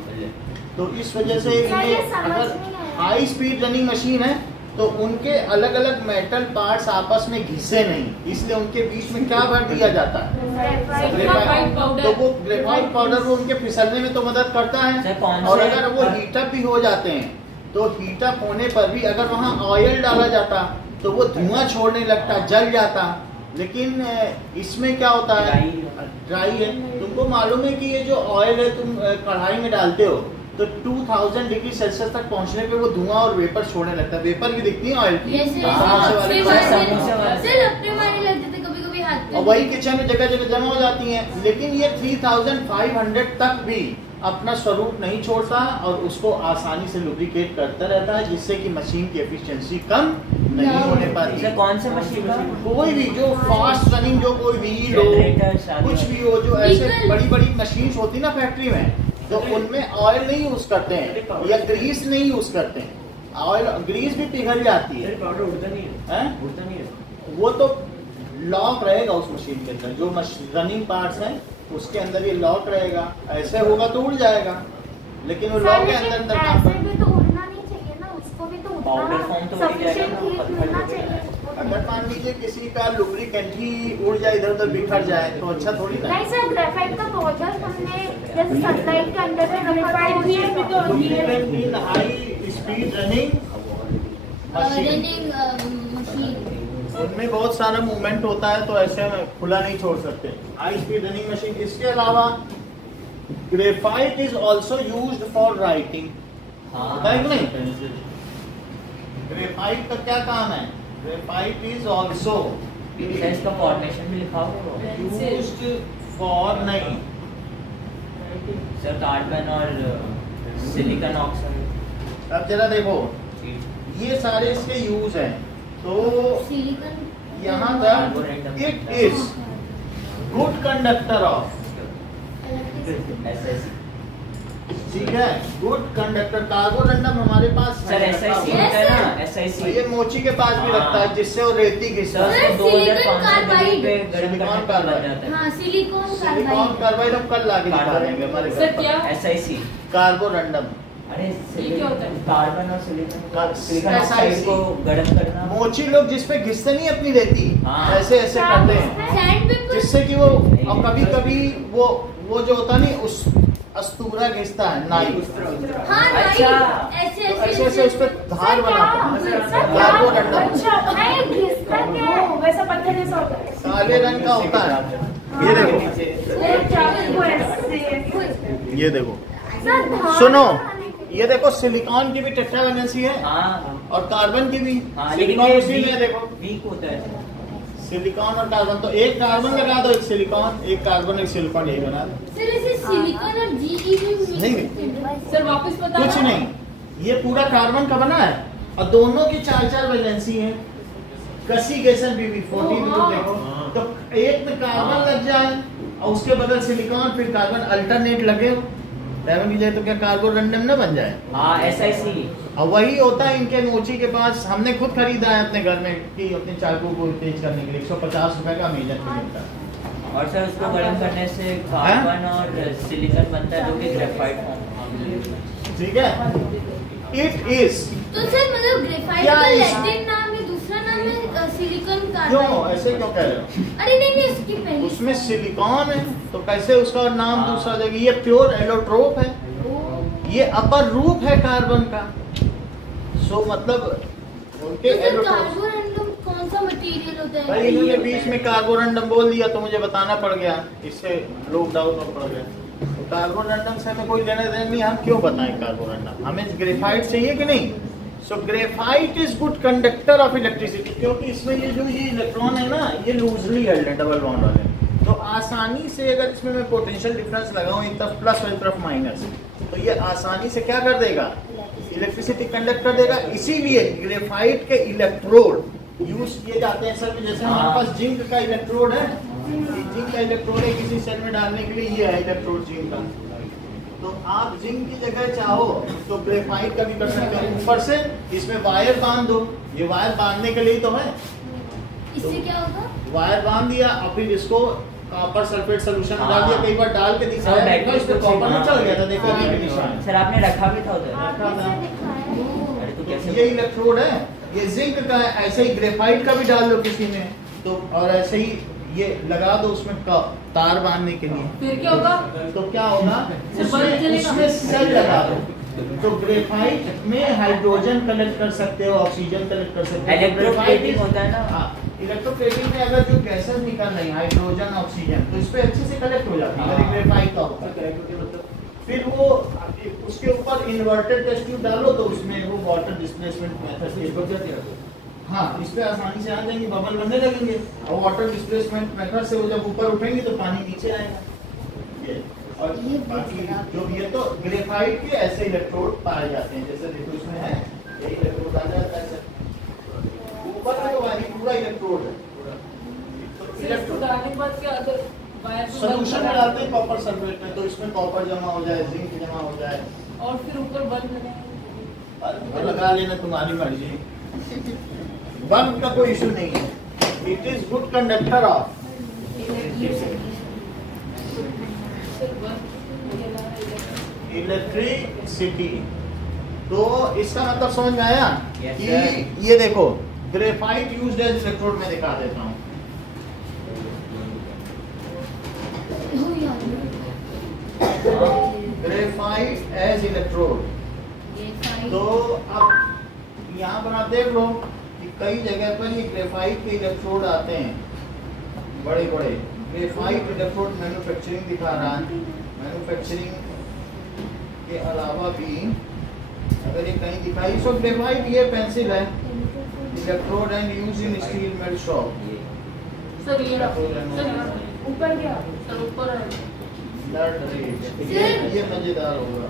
तो इस वजह से सर, ये इन्हें समझ अगर नहीं आया। हाई स्पीड रनिंग मशीन है तो उनके अलग अलग मेटल पार्ट्स आपस में घिसे नहीं, इसलिए उनके बीच में क्या भर दिया जाता है? Graphite powder. तो वो ग्रेफाइट पाउडर वो उनके फिसलने में तो मदद करता सर, है। कौन और से- अगर वो हीटअप भी हो जाते हैं तो हीटअप होने पर भी अगर वहाँ ऑयल डाला जाता तो वो धुआं छोड़ने लगता, जल जाता। लेकिन इसमें क्या होता है? ड्राई है। तुमको मालूम है कि ये जो ऑयल है तुम कढ़ाई में डालते हो तो 2000 डिग्री सेल्सियस तक पहुंचने पे वो धुआं और वेपर छोड़ने लगता है। वेपर भी दिखती है ऑयल की, जैसे समोसे वाले समोसे वाले। सर अपने मारने लगते थे कभी हाथ पे। और वही किचन में जगह जगह जमा हो जाती हैं। लेकिन ये 3500 तक भी अपना स्वरूप नहीं छोड़ता और उसको आसानी से लुब्रिकेट करता रहता है, जिससे कि मशीन की एफिशिएंसी कम नहीं होने पाती। सर कौन से मशीन का? कोई भी जो फास्ट रनिंग, जो कोई व्हील हो, जनरेटर शादी कुछ भी हो, जो ऐसे Vehicle। बड़ी बड़ी मशीन्स होती ना फैक्ट्री में, तो उनमें ऑयल नहीं यूज करते हैं या ग्रीस नहीं यूज करते हैं। ऑयल ग्रीस भी पिघल जाती है, पाउडर उड़ता नहीं है, हैं? उड़ता नहीं है। वो तो लॉक रहेगा उस मशीन के अंदर, जो रनिंग पार्ट्स हैं उसके अंदर ये लॉक रहेगा। ऐसे होगा तो उड़ जाएगा, लेकिन वो लॉक के अंदर अंदर काम ऐसे कर। भी तो उड़ना नहीं चाहिए ना, उसको भी तो पाउडर फॉर्म तो उड़ ही जाएगा ना, सफिशिएंट हीट पत्थर मिलना तो चाहिए। अगर मान लीजिए किसी का लुब्रिकेंट ही उड़ जाए, इधर उधर बिखर जाए तो अच्छा थोड़ी ना। नहीं सर, ग्रेफाइट का पाउडर हमने जैसे सनलाइट के अंदर में ग्रेफाइट भी है तो लुब्रिकेंट इन हाई स्पीड रनिंग मशीन उनमें बहुत सारा मूवमेंट होता है, तो ऐसे में खुला नहीं छोड़ सकते। High speed running machine. इसके अलावा graphite is also used for writing. हाँ, नहीं, ग्रेफाइट का क्या काम है? ग्रेफाइट इज ऑल्सो इसका फॉर्मेशन भी लिखा होगा यूज्ड फॉर, नहीं सर, कार्बन और सिलिकॉन ऑक्साइड। अब जरा देखो, ये सारे इसके यूज हैं। तो सिलिकॉन यहाँ तक it is good conductor of, SiC। ठीक है, गुड कंडक्टर। कार्बोरंडम हमारे पास सर है, SiC रखा हुआ। होता है ना, SiC। ये मोची के पास भी रखता है, जिससे वो रेती घिसता सर है। उसको सिलिकॉन 2500 डिग्री पे कार्बाइड। गर्म करने पर बन जाता है। हाँ सिलिकॉन सिलिकॉन कार्बाइड कार्बाइड हम कल लाके दिखा देंगे हमारे घर सर पर। क्या SiC। कार्बोरंडम अरे ये क्या होता है? कार्बन और सिलिकॉन SiC ऑक्साइड को गर्म करना। मोची लोग जिसपे घिसते नहीं अपनी रेती, हाँ। ऐसे ऐसे करते हैं, सैंड पेपर जिससे कि वो, और कभी कभी वो जो होता नहीं, उस अस्तूरा घिसता है, नाई। हाँ अच्छा। ऐसे तो ऐसे ऐसे उस पर धार बनाता है कार्बोरंडम। अच्छा, नहीं घिसता क्या है? वो वैसा पत्थर जैसा होता है। काले रंग का होता है। ये देखो, ये देखो, सर धार सुनो, ये देखो सिलिकॉन की भी टेट्रावेलेंसी है हाँ और कार्बन की भी। हाँ, लेकिन सिलिकॉन ये उसी में देखो, वीक होता है। सिलिकॉन और कार्बन। तो एक कार्बन लगा दो, एक सिलिकॉन, एक कार्बन एक सिलिकॉन, यही बना दो। सर ऐसे सिलिकॉन और जीई भी नहीं। सर वापस बता कुछ नहीं, ये पूरा कार्बन का बना है और दोनों की 4-4 वैलेंसी है। कसी गैसन भी 40 भी देखो, तो एक में कार्बन लग जाए और उसके बगल सिलिकॉन, फिर कार्बन अल्टरनेट लगे, की जाए तो क्या कार्बोरंडम न बन जाए? हाँ SiC। और वही होता है इनके मोची के पास। हमने खुद खरीदा है अपने घर में कि अपने चाकू को तेज करने के लिए। 150 रुपए का मेजर मिलता है। और सर उसको गर्म करने से कार्बन और सिलिकॉन बनता है, जो कि ग्रेफाइट फॉर्म। ठीक है, इट इज। तो सर मतलब ग्रेफाइट क्या का इस- लैटिन नाम है, दूसरा नाम है सिलिकॉन क्यों कार्बाइड। ऐसे क्यों कह रहे हो? अरे नहीं नहीं इसकी पहली उसमें सिलिकॉन है तो कैसे उसका नाम दूसरा जगह? ये प्योर एलोट्रोप है, ये अपर रूप है कार्बन का। सो मतलब उनके तो सर एलोट्रोप। कार्बोरंडम कौन सा मटेरियल होता है? भाई इन्होंने बीच में कार्बोरंडम बोल दिया तो मुझे बताना पड़ गया, इससे लोग डाउट में पड़ गए। तो कार्बोरंडम से हमें कोई लेना देना नहीं, हम क्यों बताएं कार्बोरंडम? हमें ग्रेफाइट चाहिए कि नहीं? So graphite is good conductor of electricity, क्योंकि इसमें ये जो ये इलेक्ट्रॉन है ना, ये लूजली हेल्ड है, डबल बॉन्ड वाले। तो आसानी से अगर इसमें मैं पोटेंशियल डिफरेंस लगाऊं, एक तरफ प्लस और एक तरफ माइनस, तो ये आसानी से क्या कर देगा? इलेक्ट्रिसिटी कंडक्ट कर देगा। इसीलिए ग्रेफाइट के इलेक्ट्रोड यूज किए जाते हैं सर। जैसे हमारे पास जिंक का इलेक्ट्रोड है, जिंक का इलेक्ट्रोड है किसी सेल में डालने के लिए, ये है इलेक्ट्रोड जिंक का। तो आप जिंक की जगह चाहो तो ग्रेफाइट का भी कर सकते हो। ऊपर से इसमें वायर बांध दो, ये वायर बांधने के लिए तो है। इससे क्या होगा? वायर बांध दिया और फिर इसको कॉपर सल्फेट सोल्यूशन में डाल दिया। कई बार डाल के दिखाया, बैटरी इस पे कॉपर नहीं चल गया था, देखो अभी भी निशान सर आपने रखा भी था उधर। रखा था। अरे तो तो कैसे? ये इलेक्ट्रोड है, ये जिंक का है। ऐसे ही ग्रेफाइट का भी डाल दो किसी में तो, और ऐसे ही ये लगा दो उसमें तार बांधने के लिए। फिर क्या होगा? तो क्या होगा? उसमें सेल लगा दो। तो ग्रेफाइट में हाइड्रोजन कलेक्ट कर सकते हो, ऑक्सीजन कलेक्ट कर सकते हो। इलेक्ट्रोप्लेटिंग होता है ना? हाँ, इलेक्ट्रोप्लेटिंग में अगर जो गैसेस निकल रही हैं, हाइड्रोजन ऑक्सीजन, तो इस पे अच्छे से कलेक्ट हो जाती है ग्रेफाइट का होता है। फिर वो उसके ऊपर इन्वर्टेड टेस्ट ट्यूब डालो तो उसमें वो वाटर डिस्प्लेसमेंट मेथड, हाँ, इस पे आसानी से आ जाएंगे, बबल बनने लगेंगे और वाटर डिस्प्लेसमेंट मेथड से वो जब ऊपर उठेंगे तो पानी नीचे आएगा। ये और बाकी जो भी है, तो ग्रेफाइट के ऐसे इलेक्ट्रोड पाए जाते हैं। जैसे देखो इसमें है, ये इलेक्ट्रोड आ जाता है ऊपर में, तो वही पूरा इलेक्ट्रोड है। तो इसको डालने के बाद क्या अगर वायर को सोल्यूशन में डालते हैं कॉपर सल्फेट में, तो इसमें कॉपर जमा हो जाए, जिंक जमा हो जाए और फिर ऊपर बंद करेंगे। और लगा लेना, तुम्हारी मर्जी। बल्ब का कोई इशू नहीं है। It is good conductor of electricity. तो इसका मतलब समझ में आया Yes, कि sir. ये देखो, ग्रेफाइट यूज्ड एज इलेक्ट्रोड में दिखा देता हूँ। Graphite as electrode. तो अब यहाँ पर आप देख लो कि कई जगह पर ये ग्रेफाइट के इलेक्ट्रोड आते हैं, बड़े बड़े ग्रेफाइट इलेक्ट्रोड मैन्युफैक्चरिंग दिखा रहा है। मैन्युफैक्चरिंग के अलावा भी अगर ये कहीं दिखाई, सो ग्रेफाइट ये पेंसिल है, electrode and use in steel melt shop. Sir ये ऊपर क्या सर ऊपर है ये मजेदार होगा।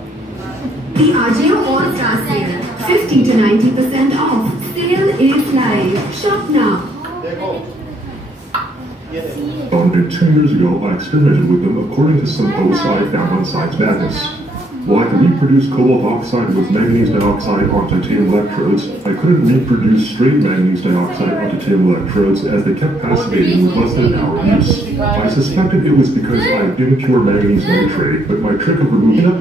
The Ajio All-Star Sale, 50 to 90% off. Sale is live. Shop now. देखो ये देखो। Found it 2 years ago, I experimented with them according to some posts I found on Science Madness. While I could reproduce cobalt oxide with manganese dioxide on titanium electrodes, I couldn't reproduce straight manganese dioxide on titanium electrodes as they kept passivating with less than an hour of use. I suspected it was because I didn't pure manganese nitrate, but my trick of removing it,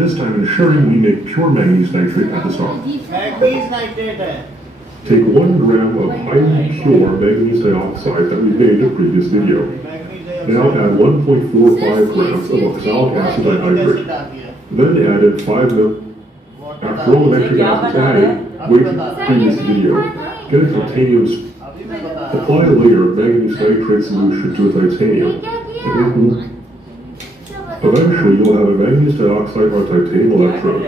this time ensuring we make pure manganese nitrate at the start. Manganese nitrate है। Take 1 gram of highly pure manganese dioxide that we made in a previous video. Now add 1.45 grams of oxalic acid dihydrate. Then added 5 ml. After all electric acid is added, wait for the previous video. Get a titanium. Apply a layer of manganese nitrate solution to the titanium. Eventually, you'll have a manganese dioxide or titanium electrode.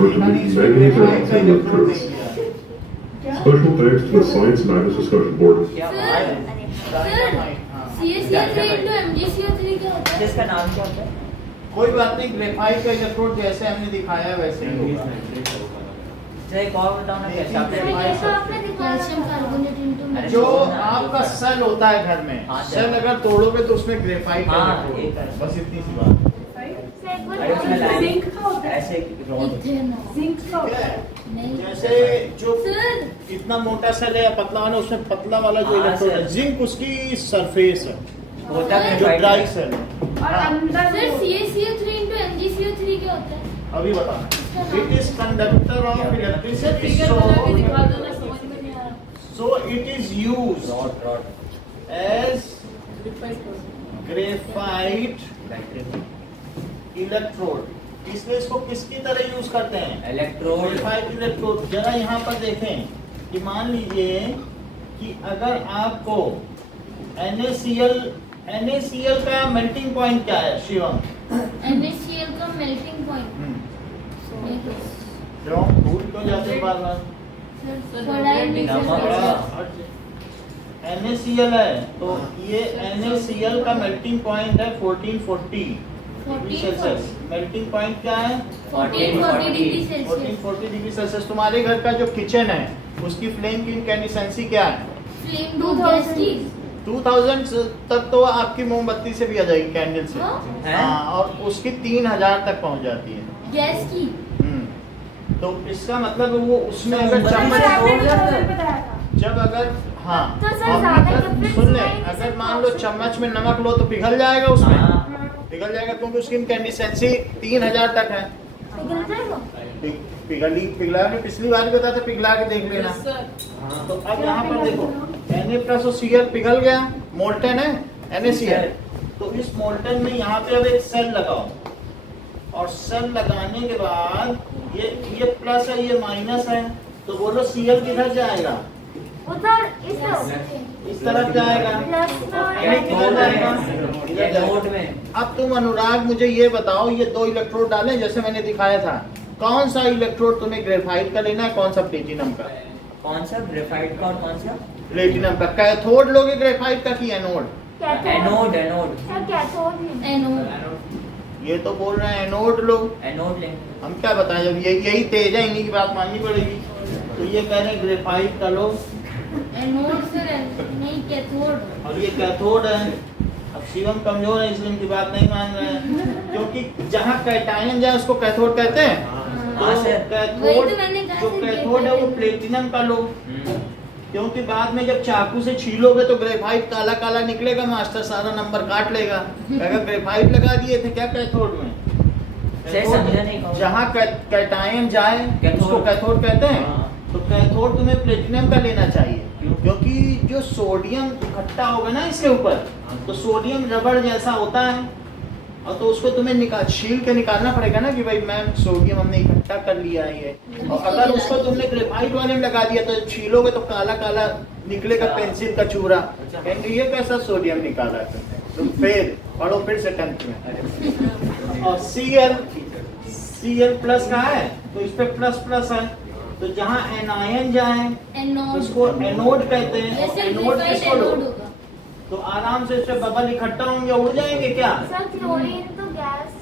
Or to make manganese dioxide electrodes. Special thanks to the Science Madness Discussion Board. जिसका नाम क्या होता है? कोई बात नहीं, graphite का electrode जैसे हमने दिखाया वैसे ही होगा। एक और बताओ ना कैसे आपने जो आपका सेल होता है घर में, सेल अगर तोड़ोगे तो उसमें ग्रेफाइट का इलेक्ट्रोड, बस इतनी सी बात। जिंक का होता है, ऐसे जिंक का होता है। जैसे जो इतना मोटा सेल है या पतला वाला, उसमें पतला वाला जो इलेक्ट्रोड है, जिंक उसकी सरफेस है, होता है जो ड्राई सेल है। और अंदर सर CaCO3 into MgCO3 क्या होता है? अभी बताना। It is conductor of sir electricity, figure बना के दिखा दो ना, समझ में नहीं आ रहा। So it is used as graphite electrode. इसलिए इसको किसकी तरह यूज करते हैं? इलेक्ट्रोड। Graphite electrode. जरा यहाँ पर देखें कि मान लीजिए कि अगर आपको NaCl का मेल्टिंग पॉइंट क्या है शिवम? NaCl का मेल्टिंग पॉइंट क्यों भूल क्यों जाते हैं बार-बार? NaCl है तो ये NaCl का मेल्टिंग पॉइंट है 1440 डिग्री सेल्सियस। मेल्टिंग पॉइंट क्या है? 1440 डिग्री सेल्सियस। 1440 degree Celsius. तुम्हारे घर का जो किचन है उसकी फ्लेम की इनकैंडिसेंसी क्या है? फ्लेम 2000 2000 तक तो आपकी मोमबत्ती से भी आ जाएगी, कैंडल से। हाँ, और उसकी 3000 तक पहुंच जाती है गैस की। तो इसका मतलब वो उसमें अगर चम्मच, जब अगर हाँ तो सर ज़्यादा सुन ले, अगर मान लो चम्मच में नमक लो तो पिघल जाएगा उसमें, पिघल जाएगा क्योंकि उसकी इनकैंडिसेंसी 3000 तक है। पिघल जाएगा? पिघला के पिछली बार भी बताया था, पिघला के देख लेना। तो अब यहाँ पर देखो Na+ और Cl पिघल गया, मोल्टन है NaCl। तो इस मोल्टन में यहाँ पे अब एक सेल लगाओ, और सेल लगाने के बाद ये प्लस है ये माइनस है, तो बोलो Cl किधर जाएगा? उधर इस तरफ जाएगा, किधर जाएगा? इधर में। अब तुम अनुराग मुझे ये बताओ, ये 2 इलेक्ट्रोड डाले जैसे मैंने दिखाया था, कौन सा इलेक्ट्रोड तुम्हें ग्रेफाइट का लेना है, कौन सा प्लेटिनम का? कौन सा ग्रेफाइट का और कौन सा प्लेटिनम का। कैथोड लोगे ग्रेफाइट का कि एनोड? एनोड। ये तो बोल रहे हैं एनोड लो। एनोड लेंगे। हम क्या बताएं, जब यही तेज है, इन्हीं की बात माननी पड़ेगी। तो ये कह रहे हैं ग्रेफाइट का लो, एनोड सर, नहीं कैथोड। और ये कैथोड है। अब शिवम कमजोर है इसलिए इनकी बात नहीं मान रहे हैं, क्योंकि जहाँ कैटायन जाए उसको कैथोड कहते हैं। कैथोड, जो कैथोड है वो प्लेटिनम का लो, क्योंकि बाद में जब चाकू से छीलोगे तो ग्रेफाइट काला काला निकलेगा, मास्टर सारा नंबर काट लेगा। अगर ग्रेफाइट लगा दिए थे क्या कैथोड में? जहाँ कैटायन जाए उसको कैथोड कहते हैं। तो कैथोड तुम्हें प्लेटिनम का लेना चाहिए, क्योंकि जो सोडियम इकट्ठा होगा ना इसके ऊपर, तो सोडियम रबड़ जैसा होता है, और तो उसको तुम्हें छील के निकालना पड़ेगा ना कि भाई मैम सोडियम हमने इकट्ठा कर लिया है। और अगर उसको तुमने ग्रेफाइट वाले में लगा दिया तो छीलोगे तो काला काला निकलेगा पेंसिल का चूरा, कहेंगे ये कैसा सोडियम निकाला तुमने। तुम फिर पढ़ो फिर से 10th में। और Cl प्लस का है तो इस पे प्लस प्लस है, तो जहाँ एनायन जाए उसको एनोड कहते हैं, और एनोड किसको लो तो आराम से इससे बबल इकट्ठा होंगे, उड़ जाएंगे क्या? सर क्लोरीन तो गैस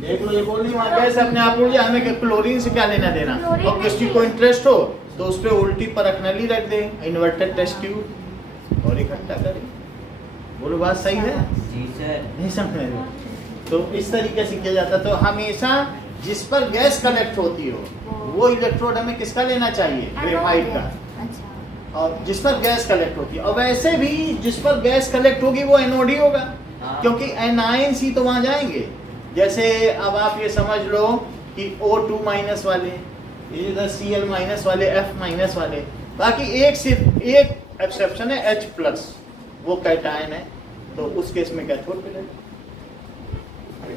देख लो, ये बोल रही वहाँ गैस अपने आप उड़ जाए, हमें क्लोरीन से क्या लेना देना। और किसी को इंटरेस्ट हो तो उस पर उल्टी पर रखनली रख दे, इन्वर्टेड टेस्ट ट्यूब, और इकट्ठा करें। बोलो बात सही है? जी सर। नहीं समझ रहे हो? तो इस तरीके से किया जाता है। तो हमेशा जिस पर गैस कलेक्ट होती हो वो इलेक्ट्रोड हमें किसका लेना चाहिए? ग्रेफाइट का। और जिस पर गैस कलेक्ट होती है, और वैसे भी जिस पर गैस कलेक्ट होगी वो एनोड ही होगा, क्योंकि एनायंस ही तो वहां जाएंगे। जैसे अब आप ये समझ लो कि O2 माइनस वाले, इधर Cl माइनस वाले, F माइनस वाले, बाकी एक सिर्फ एक एक्सेप्शन है H प्लस, वो कैटायन है, तो उस केस में कैथोड पे लेते। तो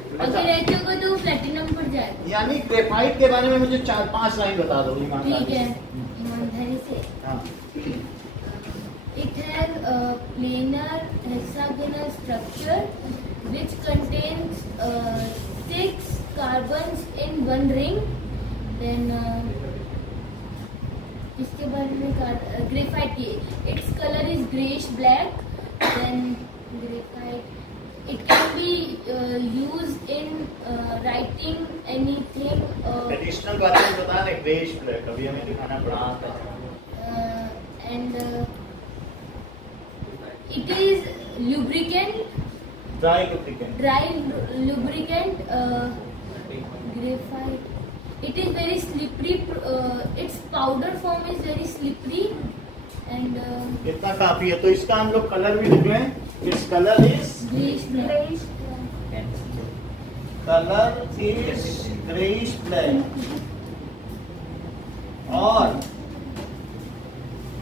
प्लेटिनम पड़ जाएगा। यानी ग्रेफाइट के बारे में मुझे 4-5 लाइन बता दो ठीक है, ईमानदारी से। हाँ। It has a planar hexagonal structure which contains 6 carbons in one ring. Then इसके बारे में ग्रेफाइट की, its color is greyish black. Then graphite, it can be used in writing anything. Additional बातें बता रहे, ग्रेइश ब्लैक अभी हमें दिखाना पड़ा। And it is lubricant. Dry lubricant. Graphite. It is very slippery. Its powder form is very slippery. And इतना काफी है, तो इसका हम लोग कलर भी लिख लें। इस कलर इज ग्रेइश ब्लैक। और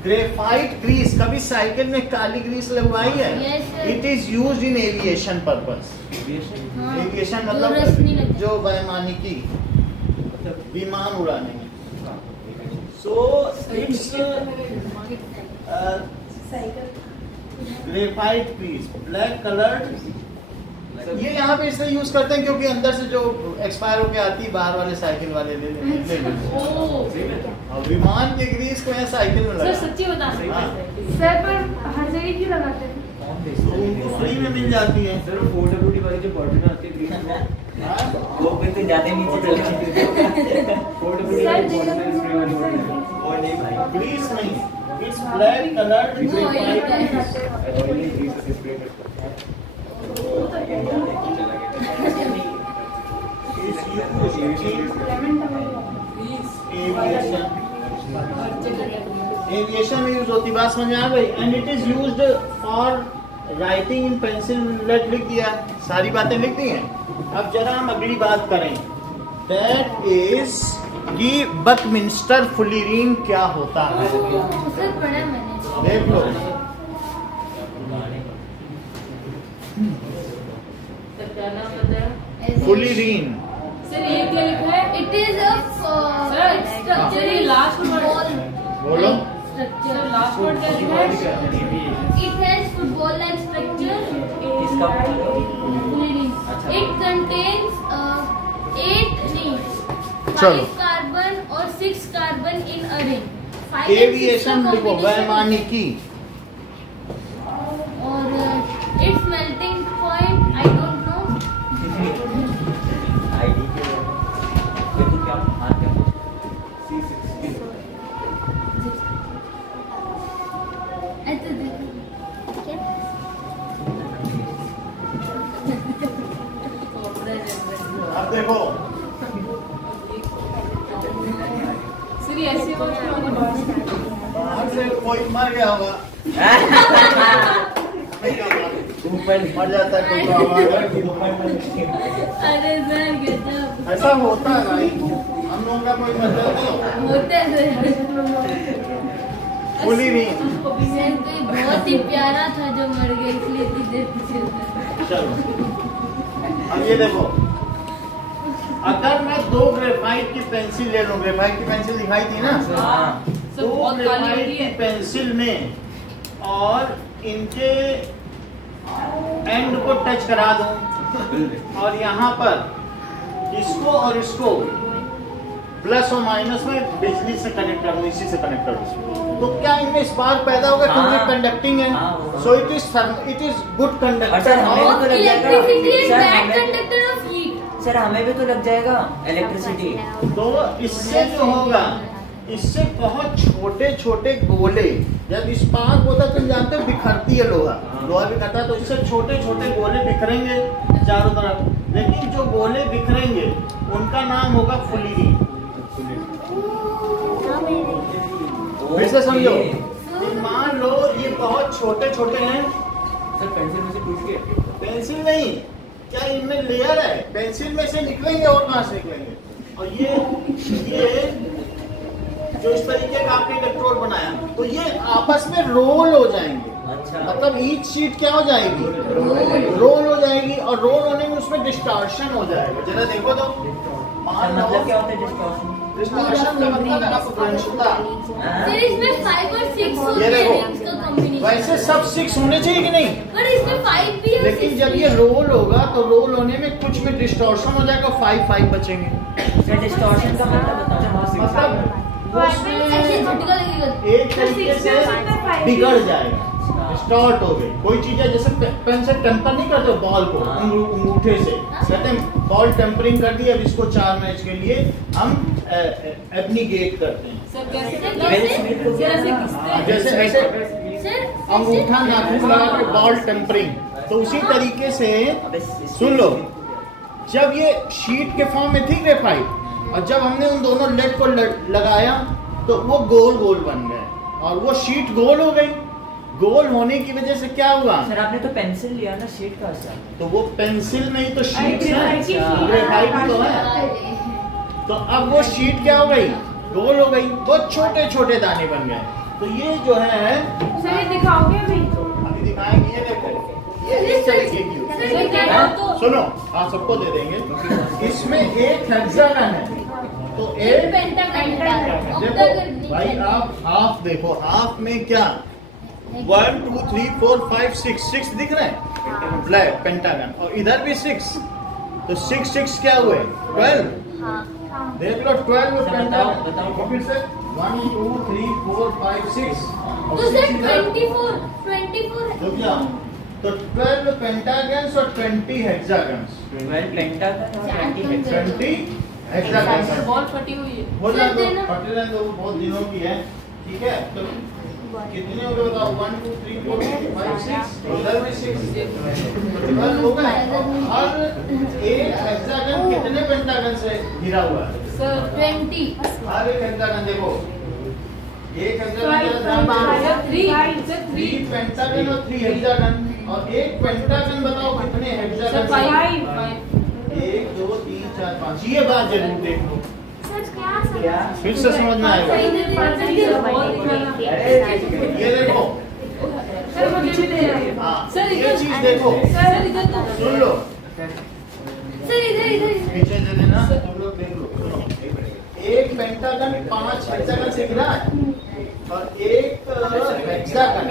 ग्रेफाइट ग्रीस, कभी साइकिल में काली ग्रीस लगवाई है? It is used in aviation purpose. Aviation मतलब जो वैमानिकी, विमान उड़ाने में। So it's graphite grease black coloured. ये यहाँ पे इसलिए यूज करते हैं क्योंकि अंदर से जो एक्सपायर होके आती है बाहर वाले साइकिल वाले ले लेते हैं। और विमान के ग्रीस को यहाँ साइकिल में लगा। सर सच्ची बता सर, पर हर जगह क्यों लगाते हैं? तो उनको फ्री में मिल जाती है। सर 4WD वाली जो बॉटल आती है ग्रीन, वो फिर तो ज्यादा नीचे चलती है। 4WD वाली बॉटल वो नहीं भाई, ग्रीस नहीं, it's black coloured graphite. Aviation में यूज होती, बात समझ आ गई। And it is used for writing in pencil, लेट लिख दिया, सारी बातें लिख दी हैं। अब जरा हम अगली बात करें, दैट इज कि बकमिंस्टर फुलिरीन क्या होता है। सर पढ़ा मैंने, देख लो। फुलिरीन सर ये क्या लिखा है? it is a structure ये लास्ट ball बोलो। structure. लास्ट वर्ड क्या लिखा है? It has football like structure. इसका It contains 5 चलो। carbon और 6 carbon in a ring. Aviation लिखो, वैमानिकी। और its melting point I don't know. ID के ये तो क्या हाथ क्या ऐसे देखो क्या? अब देखो, सर ये ऐसे वर्ड क्यों नहीं पढ़ा? बाहर से कोई मर गया होगा। नहीं क्या बात है? मर जाता है कोई तो आवाज अरे सर गजब। ऐसा होता है भाई, हम लोगों का कोई मतलब नहीं होता है सर। फुली नहीं। सर कोई बहुत ही प्यारा था जो मर गया, इसलिए इतनी देर पीछे। चलो अब ये देखो, अगर मैं 2 ग्रेफाइट की पेंसिल ले लूं, ग्रेफाइट की पेंसिल दिखाई थी ना, 2 ग्रेफाइट की पेंसिल में और इनके एंड को टच करा दूं और यहाँ पर इसको और इसको प्लस और माइनस में बिजली से कनेक्ट कर दूं, इसी से कनेक्ट कर दूं, तो क्या इनमें स्पार्क पैदा होगा? क्योंकि कंडक्टिंग है, सो it is good conductor. Sir हमें भी तो लग जाएगा इलेक्ट्रिसिटी। तो इससे जो होगा, इससे बहुत छोटे छोटे गोले, जब स्पार्क होता है तो जानते हो बिखरती है लोहा, लोहा बिखरता है, तो इससे छोटे छोटे गोले बिखरेंगे चारों तरफ, लेकिन जो गोले बिखरेंगे उनका नाम होगा फुलिरी। फिर से समझो, मान लो ये बहुत छोटे छोटे हैं सर, पेंसिल में से टूट के पेंसिल नहीं, क्या इनमें लेयर है? पेंसिल में से निकलेंगे और कहां से निकलेंगे? और ये जो इस तरीके का आपने इलेक्ट्रोड बनाया, तो ये आपस में रोल हो जाएंगे। अच्छा। मतलब ईच शीट क्या हो जाएगी? रोल हो जाएगी, और रोल होने में उसमें डिस्टॉर्शन हो जाएगा। जरा देखो तो, मतलब क्या होता है डिस्टॉर्शन? डिस्टॉर्शन का मतलब है अपभ्रंशता। सर इसमें 5 और 6 होते ये हैं, देखो, इसका कॉम्बिनेशन। वैसे सब 6 होने चाहिए कि नहीं? पर इसमें 5 भी है। लेकिन जब ये रोल होगा तो रोल होने में कुछ में डिस्टॉर्शन हो जाएगा, 5 बचेंगे। सर डिस्टॉर्शन का मतलब बताओ। मतलब ऐसे झटका लगेगा। एक तरीके से बिगड़ जाएगा, डिस्टॉर्ट हो गई कोई चीज है। जैसे पेन से टेम्पर नहीं करते बॉल को अंगूठे से, कहते हैं बॉल टेम्परिंग कर दी, अब इसको 4 मैच के लिए हम एब्निगेट करते हैं। जैसे ऐसे अंगूठा नाखून लगा के बॉल टेम्परिंग, तो उसी तरीके से सुन लो, जब ये शीट के फॉर्म में थी ग्रेफाइट, और जब हमने उन दोनों लेड को लगाया तो वो गोल गोल बन गए, और वो शीट गोल हो गई। गोल होने की वजह से क्या हुआ? सर आपने तो पेंसिल लिया ना, शीट का असर। तो वो पेंसिल में ही तो शीट है, ग्रेफाइट तो है। तो अब वो शीट क्या हो गई? गोल हो गई, बहुत छोटे छोटे दाने बन गए। तो ये जो है, सर ये दिखाओगे अभी? अभी दिखाएंगे। ये देखो, ये इस तरीके की सुनो, हाँ सबको दे देंगे। इसमें एक हेक्सागन है, तो एक देखो भाई, आप हाफ देखो, हाफ में क्या 1 2 3 4 5 6 दिख रहे हैं, ब्लैक पेंटागन, और इधर भी 6, तो 6 क्या हुए? 12। देख लो 12 पेंटागन। फिर से 1 2 3 4 5 6 और 6 इधर। 24 तो क्या? तो 12 पेंटागन्स और 20 हेक्सागन्स। 12 पेंटागन और 20 20 हेक्सागन्स। बॉल फटी हुई है। बोलना तो फटे रहने दो, बहुत दिनों की है, ठीक है। तो कितने हो गए बताओ? 1 2 3 4 5 6, इधर भी 6 हो गए। हर एक हेक्सागन कितने पेंटागन से घिरा हुआ है? सर 20। हर एक हेक्सागन देखो, एक हेक्सागन 3 पेंटागन और 3 हेक्सागन, और एक पेंटागन बताओ कितने हेक्सागन? 5। 1 2 3 4 5। ये बात जरूर देख लो, सर क्या फिर से समझ में आएगा। ये देखो, सर मुझे भी दे रहे हैं। हाँ सर, ये चीज देखो, सर इधर तो सुन लो, सर इधर पीछे दे देना, तुम लोग देख लो। सुनो, एक पेंटागन 5 हेक्सागन से घिरा है, और एक हेक्सागन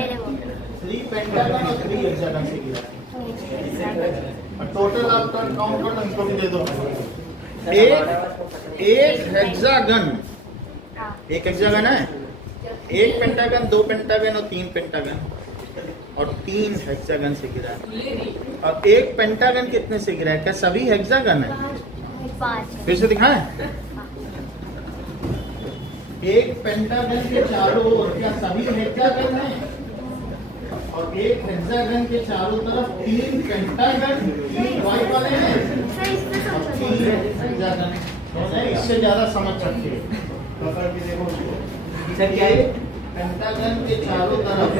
3 पेंटागन और 3 हेक्सागन से घिरा है। और टोटल आप काउंट कर लो, इनको भी दे दो। एक हेक्सागन है, एक पेंटागन, 2 पेंटागन और 3 पेंटागन, और 3 हेक्सागन से गिरा है। और एक पेंटागन कितने से गिरा है? क्या सभी हेक्सागन है? 5। फिर से दिखाएं। एक पेंटागन के चारों ओर क्या सभी हेक्सागन है? और एक हेक्सागन के चारों तरफ 3 पेंटागन, 3 व्हाइट वाले हैं, और 3 हेक्सागन। इससे ज्यादा समझ सकते हैं, पकड़ के देखो सर। क्या है? पेंटागन के चारों तरफ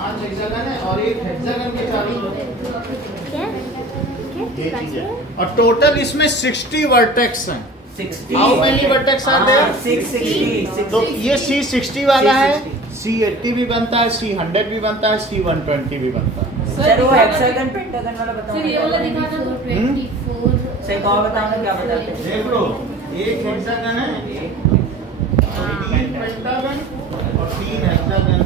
5 हेक्सागन है और एक हेक्सागन के चारों तरफ ये चीज है। और टोटल इसमें 60 वर्टेक्स हैं। 60 how many vertex are there? 660। तो ये C60 वाला है, C80 भी बनता है, C100 भी बनता है, C120 भी बनता है। सर वो हेक्सागन पेंटागन वाला बताओ। सर ये वाला दिखाना तो 24 सर एक और बताओ ना क्या बताते हैं। देख लो, एक हेक्सागन है, 3 पेंटागन और 3 हेक्सागन।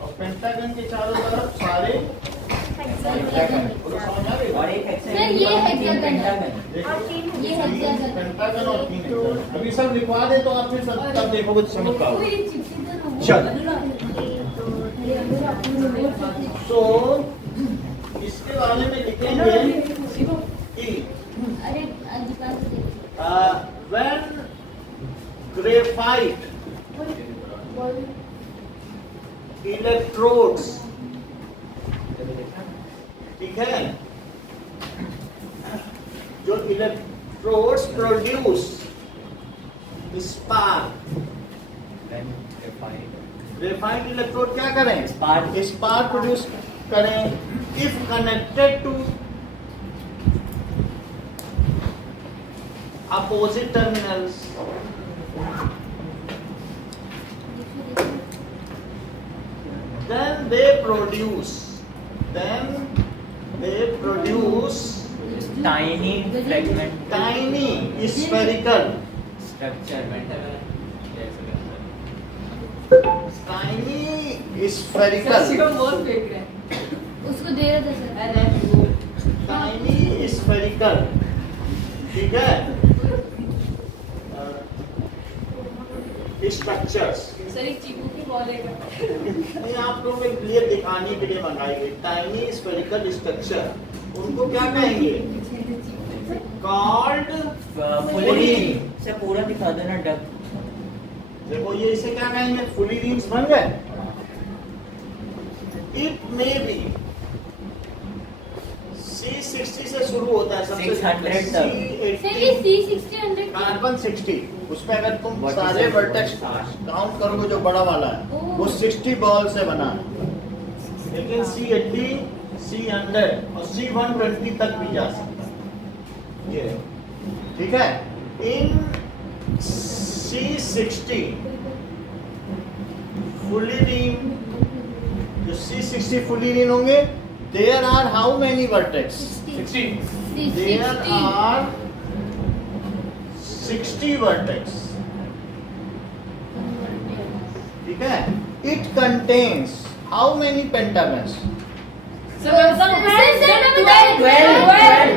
और पेंटागन के चारों तरफ सारे हेक्सागन। और एक सर ये हेक्सागन है, देखो, ये हेक्सागन पेंटागन और 3 हेक्सागन। अभी सब लिखवा दे तो आप फिर सब तब देखोगे तो समझ पाओगे। चल, तो इसके बारे में लिखेंगे कि अरे अधिकार से when graphite electrodes, ठीक है, जो electrodes produce spark, graphite electrode क्या करें? स्पार्क प्रोड्यूस करें if connected to opposite terminals. then they produce tiny fragment, tiny spherical structure, tiny spherical बहुत फेंक रहे हैं। उसको दे रहा था सर। tiny spherical, ठीक है, स्ट्रक्चर्स। सर एक चीकू की बॉल है नहीं, आप लोगों के लिए दिखाने के लिए मंगाई गई टाइनी स्फेरिकल स्ट्रक्चर, उनको क्या कहेंगे? कॉल्ड फुलीन। से पूरा दिखा दो ना डक। देखो ये इसे क्या कहेंगे? फुलीन्स बन गए। इट मे बी C60 से शुरू होता है, सबसे 600 सर ये C60 100 कार्बन 60, उसमें अगर तुम सारे वर्टेक्स काउंट करोगे जो बड़ा वाला है वो 60 बॉल से बना है। लेकिन C80, C100 और C120 तक भी जा सकता है ये, ठीक है। इन C60 फुलीन, जो C60 फुलीन होंगे, there are how many vertex? 60। There are 60 vertex, ठीक है। It contains how many pentagons? Sir 12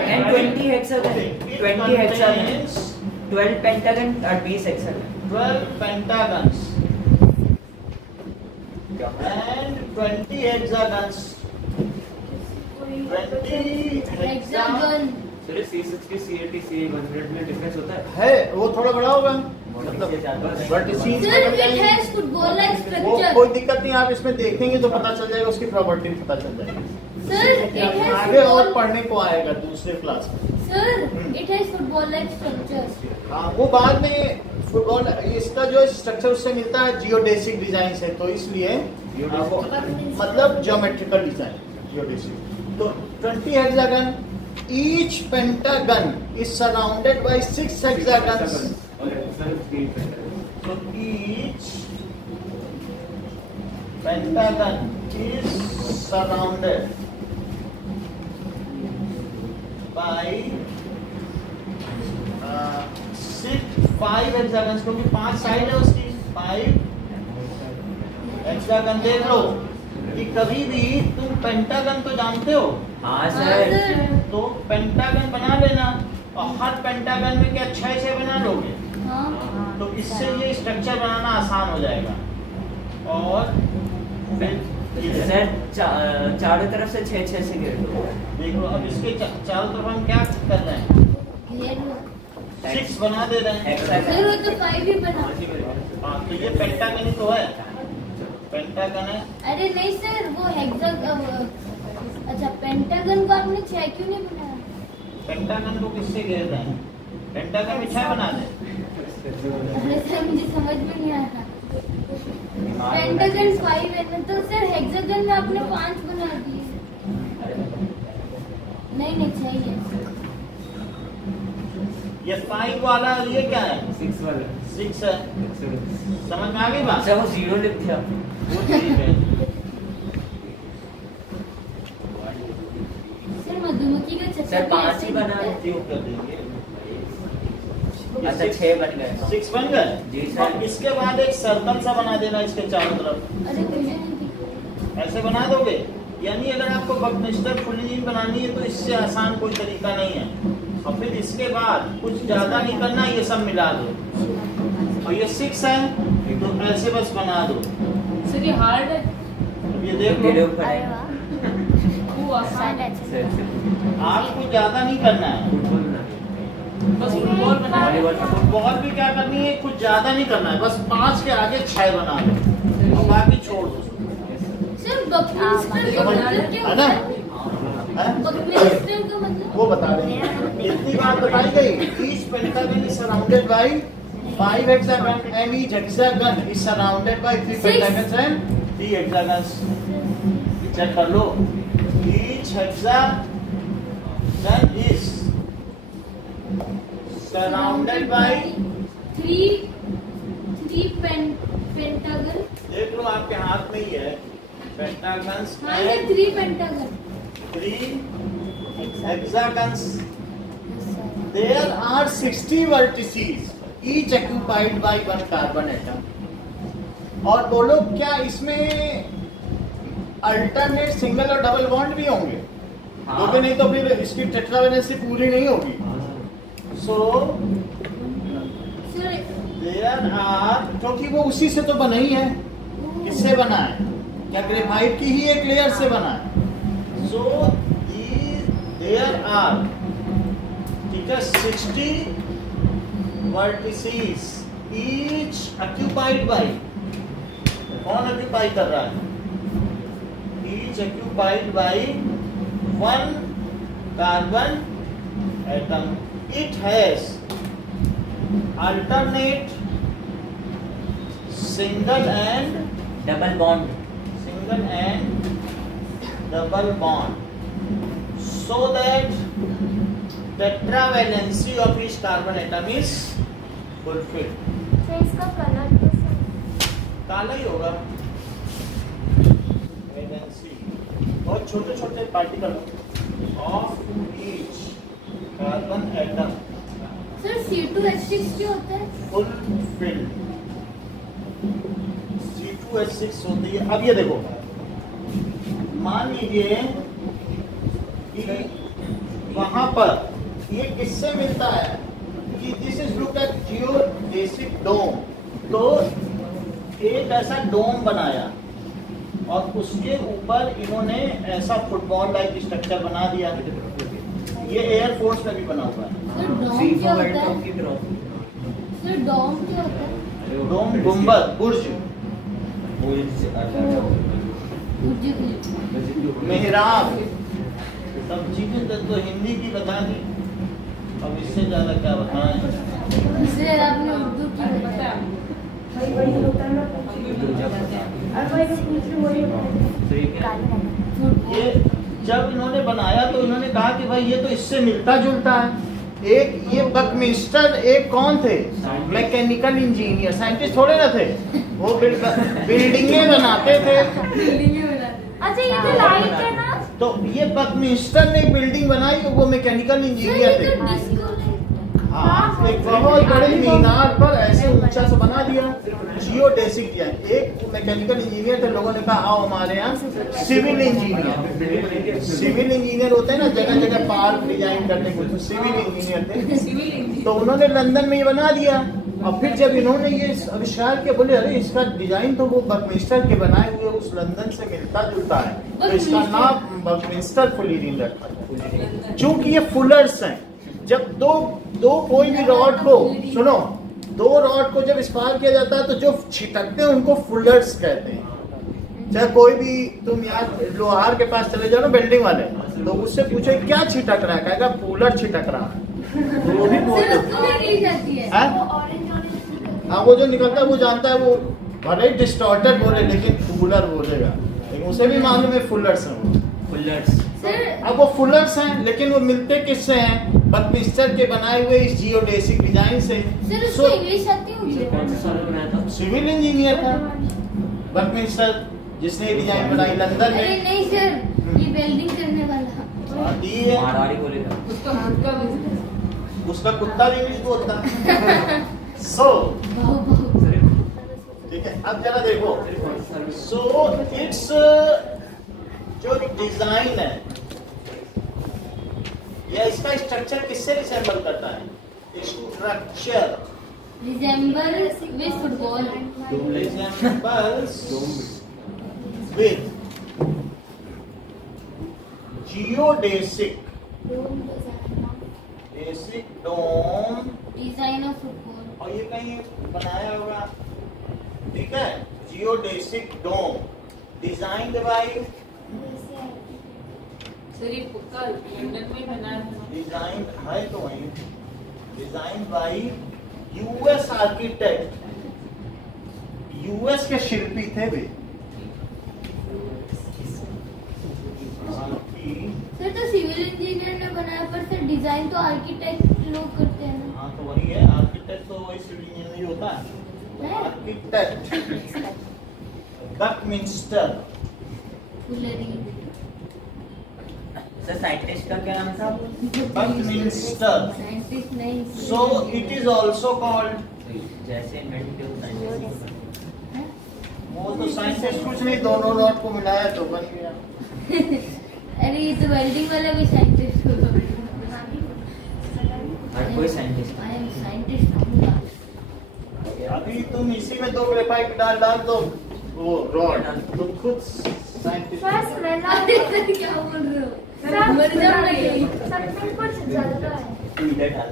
and 20 hexagon, It 20 hexagon, contains 12 pentagon और 20 hexagon, 12 pentagons and 20 hexagons. 20 hexagon sir C60, C80, C100 में difference होता है, वो थोड़ा बड़ा होगा, मतलब but sir it has football like वो स्ट्रक्चर। कोई दिक्कत नहीं, आप इसमें देखेंगे तो पता चल जाएगा, उसकी प्रॉपर्टी पता चल जाएगी। सर इट हैज आगे और पढ़ने को आएगा दूसरे क्लास में। Sir it has football like structure. हाँ, वो बाद में फुटबॉल इसका जो स्ट्रक्चर उससे मिलता है जियोडेसिक डिजाइन से, तो इसलिए वो मतलब ज्योमेट्रिकल डिजाइन जियोडेसिक। तो 20 hexagon, each pentagon is surrounded by 6 hexagons. So each pentagon is surrounded by 5 hexagons, क्योंकि 5 साइड है उसकी, 5 हेक्सागन। देख लो कि कभी भी तुम पेंटागन तो जानते हो, हाँ सर, तो पेंटागन बना लेना और हर पेंटागन में क्या 6 बना लोगे, तो इससे ये स्ट्रक्चर बनाना आसान हो जाएगा। और सर चारों तरफ से 6 से घेर दो। देखो अब इसके चारों तरफ हम क्या कर रहे हैं? 6 बना दे रहे हैं। सर वो तो 5 ही बना। हाँ, तो ये पेंटागन ही तो है, पेंटागन है। अरे नहीं सर वो हेक्सागन, अच्छा पेंटागन को आपने 6 क्यों नहीं बनाया? पेंटागन को किससे घेर रहे हैं? पेंटागन में 6 बना दे। अरे सर मुझे समझ में नहीं आ रहा। पेंटागन 5 है ना, तो सर हेक्सागन में आपने 5 बना दिए। नहीं 6 है। ये 5 वाला ये क्या है? 6 वाला 6 है। समझ में आ गई बात? अच्छा वो 0 लिखते हैं वो ठीक है। सर मधुमक्खी का छत्ता सर भी 5 ऐसे ही बना दिखता है। क्यों कर देंगे? अच्छा 6 बन गए 6 बन गए। जी सर। और इसके बाद एक सर्कल सा बना देना इसके चारों तरफ। अरे मुझे नहीं दिखा। ऐसे बना दोगे। यानी अगर आपको बकमिस्टर फुल इंजन बनानी है तो इससे आसान कोई तरीका नहीं है। और फिर इसके बाद कुछ ज्यादा नहीं करना, ये सब मिला दो। और ये 6 है तो ऐसे बस बना दो। सर ये हार्ड है। अब ये देख लो, अरे वाह वो आसान है। आपको ज्यादा नहीं करना है। बस फुटबॉल बना है। फुटबॉल भी क्या करनी है, कुछ ज्यादा नहीं करना है, बस 5 के आगे 6 बना दो और बाकी छोड़ दो। सर बकमिस्टर का मतलब क्या है होता ना? है? हैं? बकमिस्टर का मतलब वो बता देंगे। इतनी बात बताई गई। Each pentagon is surrounded by 5 hexagons and each hexagon is surrounded by 3 pentagons and 3 hexagons. Check कर लो। Each hexagon is surrounded by 3 pentagon. देख लो आपके हाथ में ही है। पेंटागन्स हाँ ये 3 pentagon. 3 hexagons. There are 60 vertices, each occupied by 1 carbon atom. और बोलो क्या इसमें अल्टरनेट सिंगल और डबल बॉन्ड भी होंगे? क्योंकि नहीं तो फिर इसकी टेट्रावेलेंसी पूरी नहीं होगी। सो देयर आर, क्योंकि वो उसी से तो बना ही है। किससे बना है? क्या ग्रेफाइट की ही एक लेयर से बना है? सो देयर आर, ठीक है, 60 वर्टिसेस, ईच ऑक्यूपाइड बाय, कौन ऑक्यूपाई कर रहा है? Each occupied by 1 carbon atom. It has alternate single and double bond double bond, so that tetravalency of each carbon atom is fulfilled. तो इसका colour कैसा? काला ही होगा। वैलेंसी और छोटे छोटे particle of each carbon atom sir C2H6 क्या होता है? फुलफिल्ड। C2H6 होती है। अब ये देखो, मान लीजिए कि वहां पर ये किससे मिलता है कि this is look at geodesic dome. तो एक ऐसा डोम बनाया और उसके ऊपर इन्होंने ऐसा फुटबॉल लाइक स्ट्रक्चर बना दिया। ये एयरफोर्स में भी बना हुआ है। सर डोम क्या होता है? सर डोम क्या होता है? डोम गुंबद, बुर्ज, मेहराब, सब चीजें तो हिंदी की बता दी। अब इससे ज्यादा क्या बताएं? सर आपने उर्दू की बताया। ये जब इन्होंने बनाया तो इन्होंने कहा कि भाई ये तो इससे मिलता जुलता है। एक ये बकमिस्टर एक कौन थे? मैकेनिकल इंजीनियर, साइंटिस्ट थोड़े ना थे। वो बिल्डिंगें बनाते थे। अच्छा ये तो लाइट है ना? तो ये बकमिस्टर ने बिल्डिंग बनाई, वो मैकेनिकल इंजीनियर थे। हाँ, एक बहुत बड़े मीनार पर ऐसे ऊंचा सा बना दिया, जियोडेसिक दिया। एक मैकेनिकल इंजीनियर थे, लोगों ने कहा आओ हमारे यहाँ सिविल इंजीनियर होते हैं ना, जगह जगह पार्क डिजाइन करने को, तो सिविल इंजीनियर थे। तो उन्होंने लंदन में ये बना दिया। और फिर जब इन्होंने ये आविष्कार किया, बोले अरे इसका डिजाइन तो वो बकमिस्टर के बनाए हुए उस लंदन से मिलता जुलता है, तो इसका नाम बकमिस्टर फुलिरीन रखा। चूंकि ये फुलर्स हैं, जब दो कोई भी रॉड को, सुनो, 2 रॉड को जब स्पार किया जाता है तो जो छिटकते हैं उनको फुलर्स कहते हैं। चाहे कोई भी तुम यहाँ लोहार के पास चले जाओ ना, बिल्डिंग वाले, तो उससे पूछो क्या छिटक रहा है, कहेगा फुलर छिटक रहा है। तो वो भी बोलते हैं। हाँ, वो जो निकलता है वो जानता है वो भले डिस्टॉर्टेड बोले लेकिन फुलर बोलेगा, लेकिन उसे भी मालूम है फुलर्स हैं वो। फुलर्स अब वो फुलर्स हैं लेकिन वो मिलते किससे हैं? बकमिस्टर के बनाए हुए इस जियोडेसिक डिजाइन से। सर उसको इंग्लिश आती है मुझे? कौन से साल में बनाया था? सिविल इंजीनियर था बकमिस्टर, जिसने डिजाइन बनाई लंदन अरे में। नहीं सर, ये वेल्डिंग करने वाला। दी है मारवाड़ी बोलेगा। उसका हाथ का बिजनेस। उसका कुत्ता भी इंग्लिश बोलता है। सो ठीक है, अब जरा देखो। सो इट्स जो डिजाइन है या इसका स्ट्रक्चर किससे रिसेंबल करता है? Structure resemble with football. resembles with geodesic basic dome, design of football. और ये कहीं बनाया होगा, ठीक है? Geodesic dome designed by, sir ये पक्का लंदन में बनाया था। डिजाइन है तो वही, design by US architect, US के शिल्पी थे वे। सर तो सिविल इंजीनियर ने बनाया, पर सर डिजाइन तो आर्किटेक्ट लोग करते हैं ना। हाँ तो वही है, आर्किटेक्ट तो वही सिविल इंजीनियर ही होता है। Architect Buckminster. Fuller. Sir scientist का क्या नाम था? बकमिंस्टर। साइंटिस्ट नहीं। So it is also called, जैसे इन्वेंट किया साइंटिस्ट। वो तो साइंटिस्ट कुछ नहीं, दोनों नॉट को मिलाया तो बन गया। अरे ये तो वेल्डिंग वाला भी साइंटिस्ट होगा। हर कोई साइंटिस्ट। आई एम साइंटिस्ट होगा। अभी तुम इसी में 2 ग्रेफाइट डाल दो वो रॉड, तुम खुद साइंटिस्ट। बस मैं ना अरे सर क्या बोल रहे हो? सर मर जाऊंगा यही। समथिंग कुछ ज्यादा है। इधर डाल।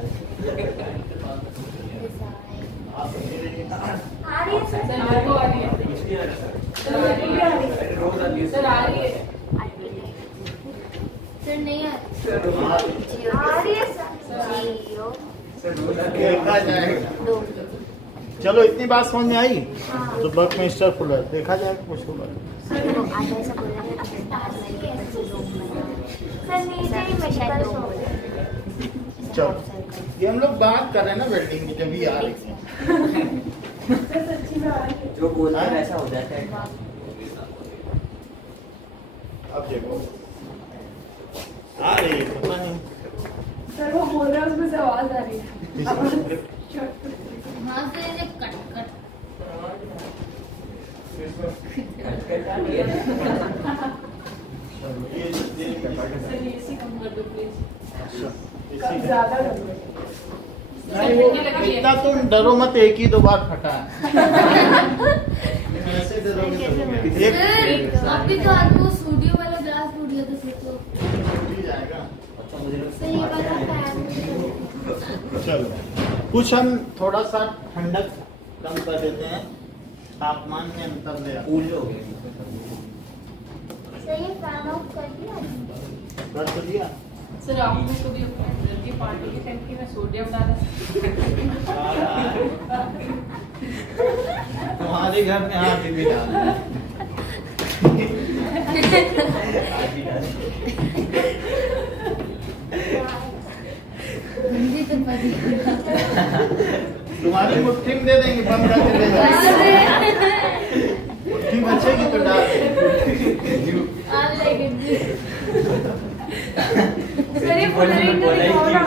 आ रही है सर सर। मेरे को आ रही है। सर आ रही है। रोज आती है। सर आ रही है। सर नहीं आ आ रही है सर। सर रोज आती है। देखा जाएगा। चलो इतनी बात समझ में आई तो बकमिंस्टर फुलर देखा जाएगा कुछ होगा। सर नीचे ही मेडिकल शॉप है। चलो ये हम लोग बात कर रहे हैं ना वेल्डिंग की, जब भी आ रही थी। जो बोलता है वैसा हो जाता है। अब देखो आ रही है, पता नहीं सर वो बोल रहा है उसमें से आवाज आ रही है। हाँ सर ये कट कट। सर एसी कम कर दो प्लीज। ज्यादा लग रहा है। नहीं वो इतना तुम डरो मत, एक ही 2 बार फटा है। ऐसे डरोगे तो सर आपके तो हाथ को स्टूडियो वाला ग्लास टूट गया था सर तो। टूट ही जाएगा। अच्छा मुझे लोग सही वाला फैन। चलो कुछ हम थोड़ा सा ठंडक कम कर देते हैं, तापमान में अंतर ले आते कूल हो गए। सही फैन ऑफ कर दिया। हैं। कर तो दिया। सर आपने कभी अपने अंदर की पार्टी की टंकी में सोडियम डाला? तुम्हारे घर में हाथ भी डाला है। मुझे तो पता तुम्हारी मुट्ठी में दे देंगे, बंद करके दे देंगे। मुट्ठी बचेगी तो डाल देंगे। सर ये फुलरी तो दिखाओ ना।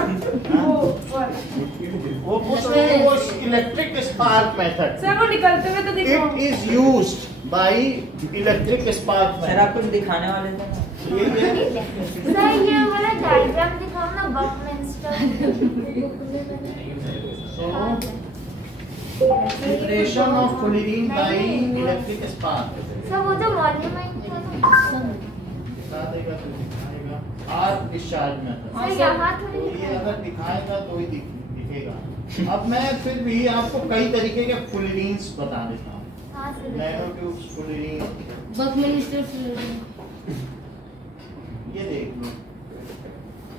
वो कुछ नहीं, वो इलेक्ट्रिक स्पार्क मेथड। सर वो निकलते हुए तो दिखाओ। It is used by electric spark sir method. आप कुछ दिखाने वाले थे ना? सर ये वाला डायग्राम दिखाओ ना Buckminster. Separation of fullerene by electric spark. Sir वो जो मॉन्यूमेंट था ना। साथ आएगा तो दिखाएगा। Are discharge method. सर यहाँ थोड़ी ये अगर दिखाएगा तो ही दिखेगा। अब मैं फिर भी आपको कई तरीके के फुलरीन्स बता देता हूँ। हाँ sir. Nano tubes fullerene, Buckminster fullerene. ये देख लो।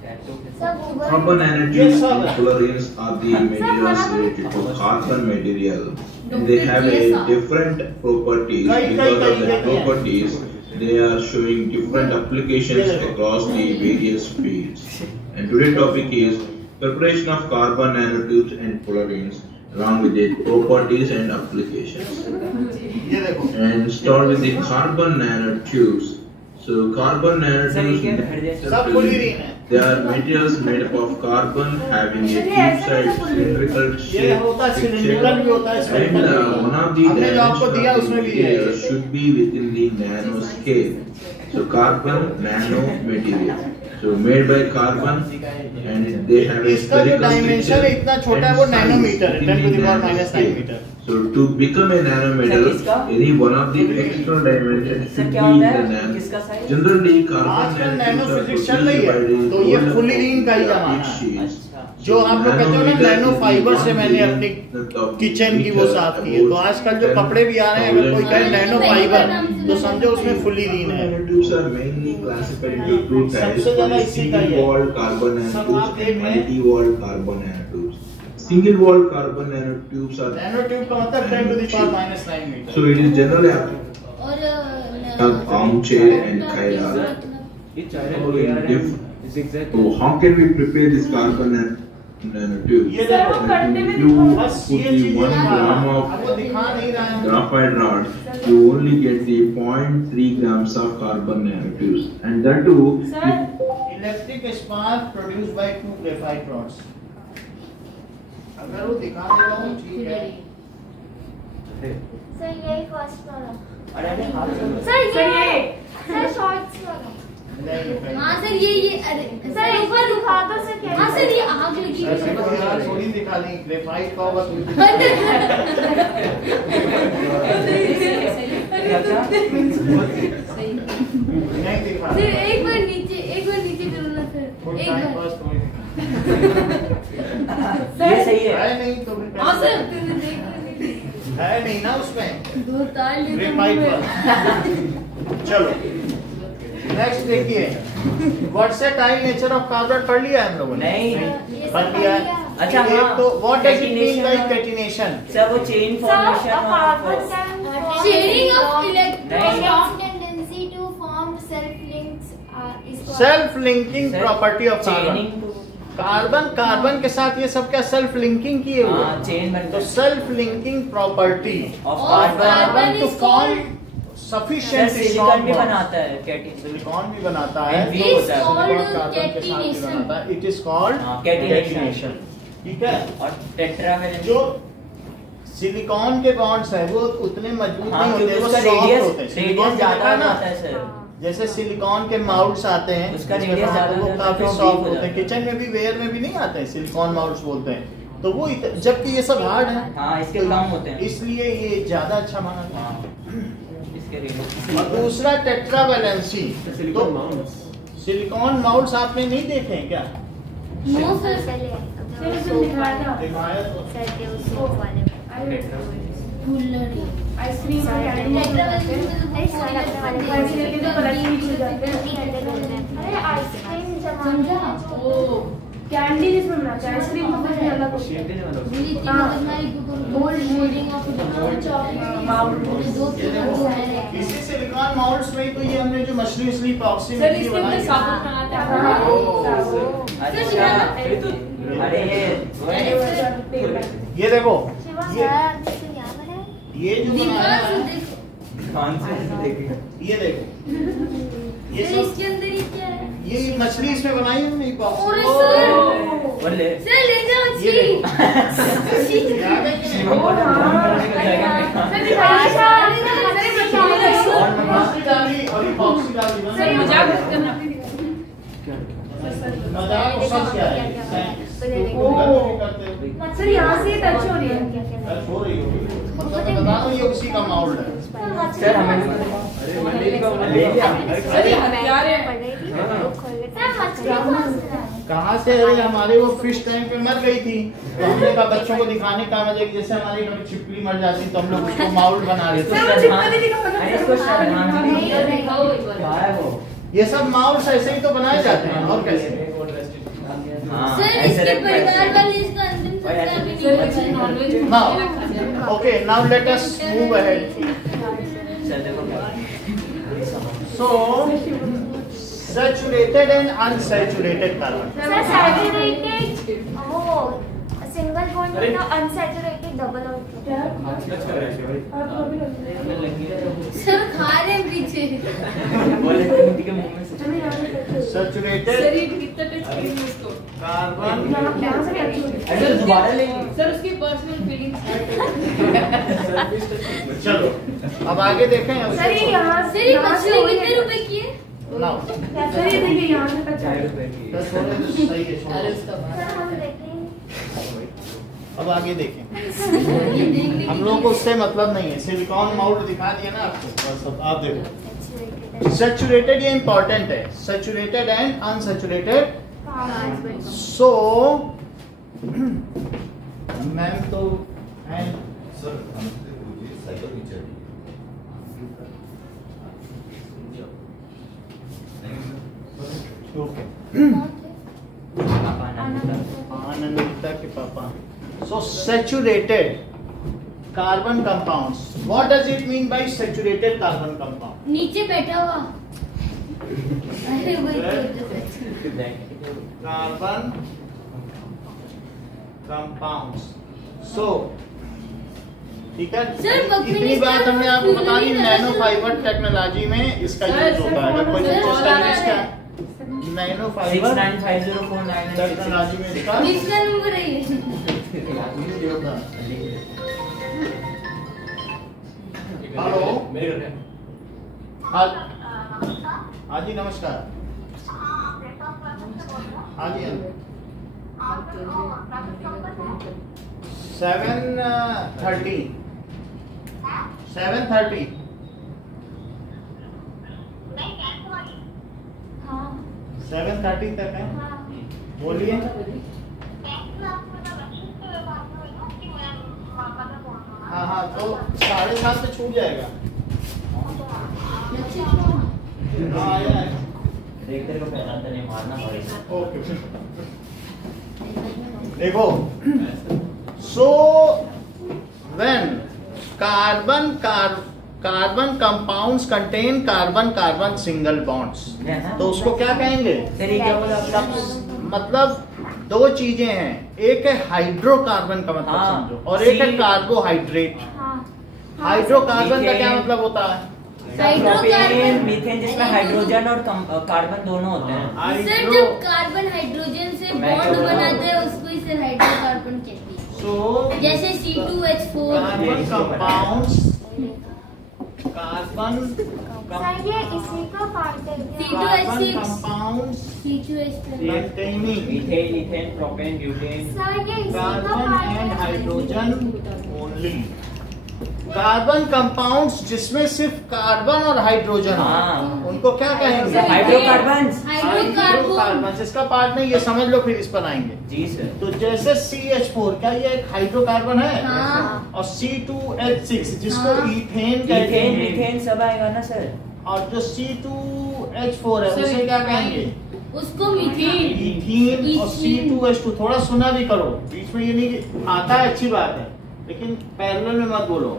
Carbon nanotubes and fluorines are the materials related to carbon material. And they have a different properties. Because of their properties, they are showing different applications across the various fields. And today's topic is preparation of carbon nanotubes and fluorines along with their properties and applications. And start with the carbon nanotubes. So carbon nanotubes, they are materials made up of carbon having a tube-side cylindrical shape and one of the dimensions should be within the nanoscale. So carbon nano material. So made by carbon and they have a spherical dimension इतना छोटा है वो nanometre है 10⁻⁹ So to become a nanometer, any one of the extra dimensions should be in the nano. Generally, carbon nanophysics चल रही है तो ये फुलीन का ही जमाना है। जो आप लोग कहते हो ना नैनो फाइबर से मैंने अपनी किचन की वो साफ की है, तो आजकल जो कपड़े भी आ रहे हैं अगर कोई कहे नैनो फाइबर तो समझो उसमें फुलीन है। सबसे ज्यादा इसी का ही है। Single wall carbon nanotubes are nanotube का मतलब 10⁻⁹ metre. So it is generally armchair and kaila. So how can we prepare this carbon nanotube? You put the 1 gram of graphite rod, you only get the 0.3 grams of carbon nanotubes, and that too. Electric spark produced by 2 graphite rods. अगर वो दिखा दे रहा हूँ ठीक है। Sir यही first वाला। अरे सर शॉर्ट्स वाला। हाँ सर ये अरे सर ऊपर दिखा दो सर क्या? हाँ सर ये आग लगी हुई है। थोड़ी दिखा दी ग्रेफाइट का होगा नहीं दिखा। सर एक बार नीचे करो ना सर। एक बार। ये सही है। नहीं तो हाँ सर है नहीं ना उसमें। दो तार ले ग्रेफाइट पर। चलो नेक्स्ट देखिए वर्सेटाइल नेचर ऑफ कार्बन पढ़ लिया हम लोगों ने? नहीं पढ़ लिया। अच्छा हाँ तो what does it mean by catenation? Sir वो chain formation sharing of electron tendency to form self links is self linking property of carbon. Carbon के साथ ये सब क्या सेल्फ लिंकिंग किए हुए? चेन तो self linking property of carbon to form sufficient silicon भी बनाता है सिलिकॉन भी बनाता है। It is called catenation. ठीक है। और टेट्रावैलेंसी जो सिलिकॉन के बॉन्ड्स है वो उतने मजबूत नहीं होते, वो सॉफ्ट होते हैं। रेडियस ज्यादा होता है सर। जैसे सिलिकॉन के माउल्ट्स आते हैं उसका रेडियस ज्यादा वो काफी सॉफ्ट होते हैं। किचन में भी वेयर में भी नहीं आते हैं सिलिकॉन माउल्ट्स बोलते हैं। तो वो जबकि ये सब हार्ड है। हाँ इसके कम होते हैं इसलिए ये ज्यादा अच्छा माना जाता है। और दूसरा टेट्रावैलेंसी। तो सिलिकॉन माउल्ट्स आपने नहीं देखे हैं क्या? नो सर दिखाया तो आइसक्रीम कैंडी जिसमें बनाते हैं आइसक्रीम तो कुछ अलग होती है। इसी सिलिकॉन माउल्ट्स में तो ये हमने जो मछली उसली पॉक्सी में बनाई। अरे ये देखो ये जो बनाया है ये देखो ये सब इसके अंदर ये क्या है? ये मछली इसमें बनाई हमने पॉक्सी। सर ले जाओ ये देखो डाली और ये पॉक्सी डाली। मजाक करना मजाक सब क्या है? सर यहाँ से टच हो रही है। टच हो रही होगी मतलब बता दो ये उसी का माउल्ट है। सर हमें कहाँ से? अरे हमारे वो फिश टैंक पे मर गई थी तो हमने कहा बच्चों को दिखाने का मजा कि जैसे हमारी कभी छिपकली मर जाती तो हम लोग उसको माउल्ट बना लेते। ये सब माउल्ट ऐसे ही तो बनाए जाते हैं और कैसे? सर इसके परिवार वाले इसका अंतिम संस्कार भी नहीं किया। Now, okay, now let us move ahead. So, saturated and unsaturated carbon. Sir saturated वो सिंगल बॉन्ड में तो अनसैचुरेटेड डबल होता सर खा रहे हैं पीछे। Saturated सर ये कितना टच करेंगे उसको? carbon. दोबारा ले सर उसकी पर्सनल फीलिंग्स। चलो, अब आगे देखें। सर ये यहाँ सर ये मछली कितने रुपए की है? Now, सर ये देखिए यहाँ से तक सही है, छोड़ो। सर हम देखेंगे अब आगे देखें। हम लोगों को उससे मतलब नहीं है, सिलिकॉन माउल्ट दिखा दिया ना आपको, बस अब आप देखो। सैचुरेटेड ये इंपॉर्टेंट है, saturated and unsaturated. So ma'am तो एंड ओके आनंदिता के पापा। So saturated carbon compounds. What does it mean by saturated carbon compound? नीचे बैठा हुआ। अरे वही Carbon compounds. So ठीक है, इतनी बात हमने आपको बता दी। नैनो फाइबर टेक्नोलॉजी में इसका यूज होता है। अगर कोई इसका नैनो फाइबर 695049 टेक्नोलॉजी में इसका किसका नंबर है ये? हेलो, हाँ जी नमस्कार। हाँ जी 7:30 7:30 तक है। बोलिए। हाँ हाँ, तो 7:30 से छूट जाएगा। हाँ आया। देखते को पहचानते नहीं, मारना पड़ेगा। ओके देखो, so when carbon compounds contain carbon carbon single bonds, तो उसको क्या कहेंगे? मतलब दो चीजें हैं, एक है हाइड्रोकार्बन का मतलब समझो, और एक है कार्बोहाइड्रेट। हाइड्रोकार्बन का क्या मतलब होता है? प्रोपेन, मीथेन, जिसमें हाइड्रोजन और कार्बन दोनों होते हैं। सर जब कार्बन हाइड्रोजन से बॉन्ड बनाते हैं उसको ही सर हाइड्रोकार्बन कहते हैं। So जैसे C2H4 carbon compounds, carbon sir ये इसी का पार्ट है carbon compounds C2H4 containing methane, ethane, propane, butane. Sir ये इसी का कार्बन पार्ट एंड है हाइड्रोजन ओनली। कार्बन कंपाउंड्स जिसमें सिर्फ कार्बन और हाइड्रोजन हो, उनको क्या कहेंगे? हाइड्रोकार्बन। हाइड्रोकार्बन इसका पार्ट नहीं, ये समझ लो, फिर इस पर आएंगे। जी सर। तो जैसे CH4 क्या ये एक हाइड्रोकार्बन है? हाँ। और C2H6 जिसको हाँ। इथेन कहते हैं, मीथेन सब आएगा ना सर। और जो C2H4 है उसे क्या कहेंगे? उसको मीथेन। इथीन। और C2H2 थोड़ा सुना भी करो, बीच में ये नहीं कि आता है, अच्छी बात है, लेकिन पैरेलल में मत बोलो।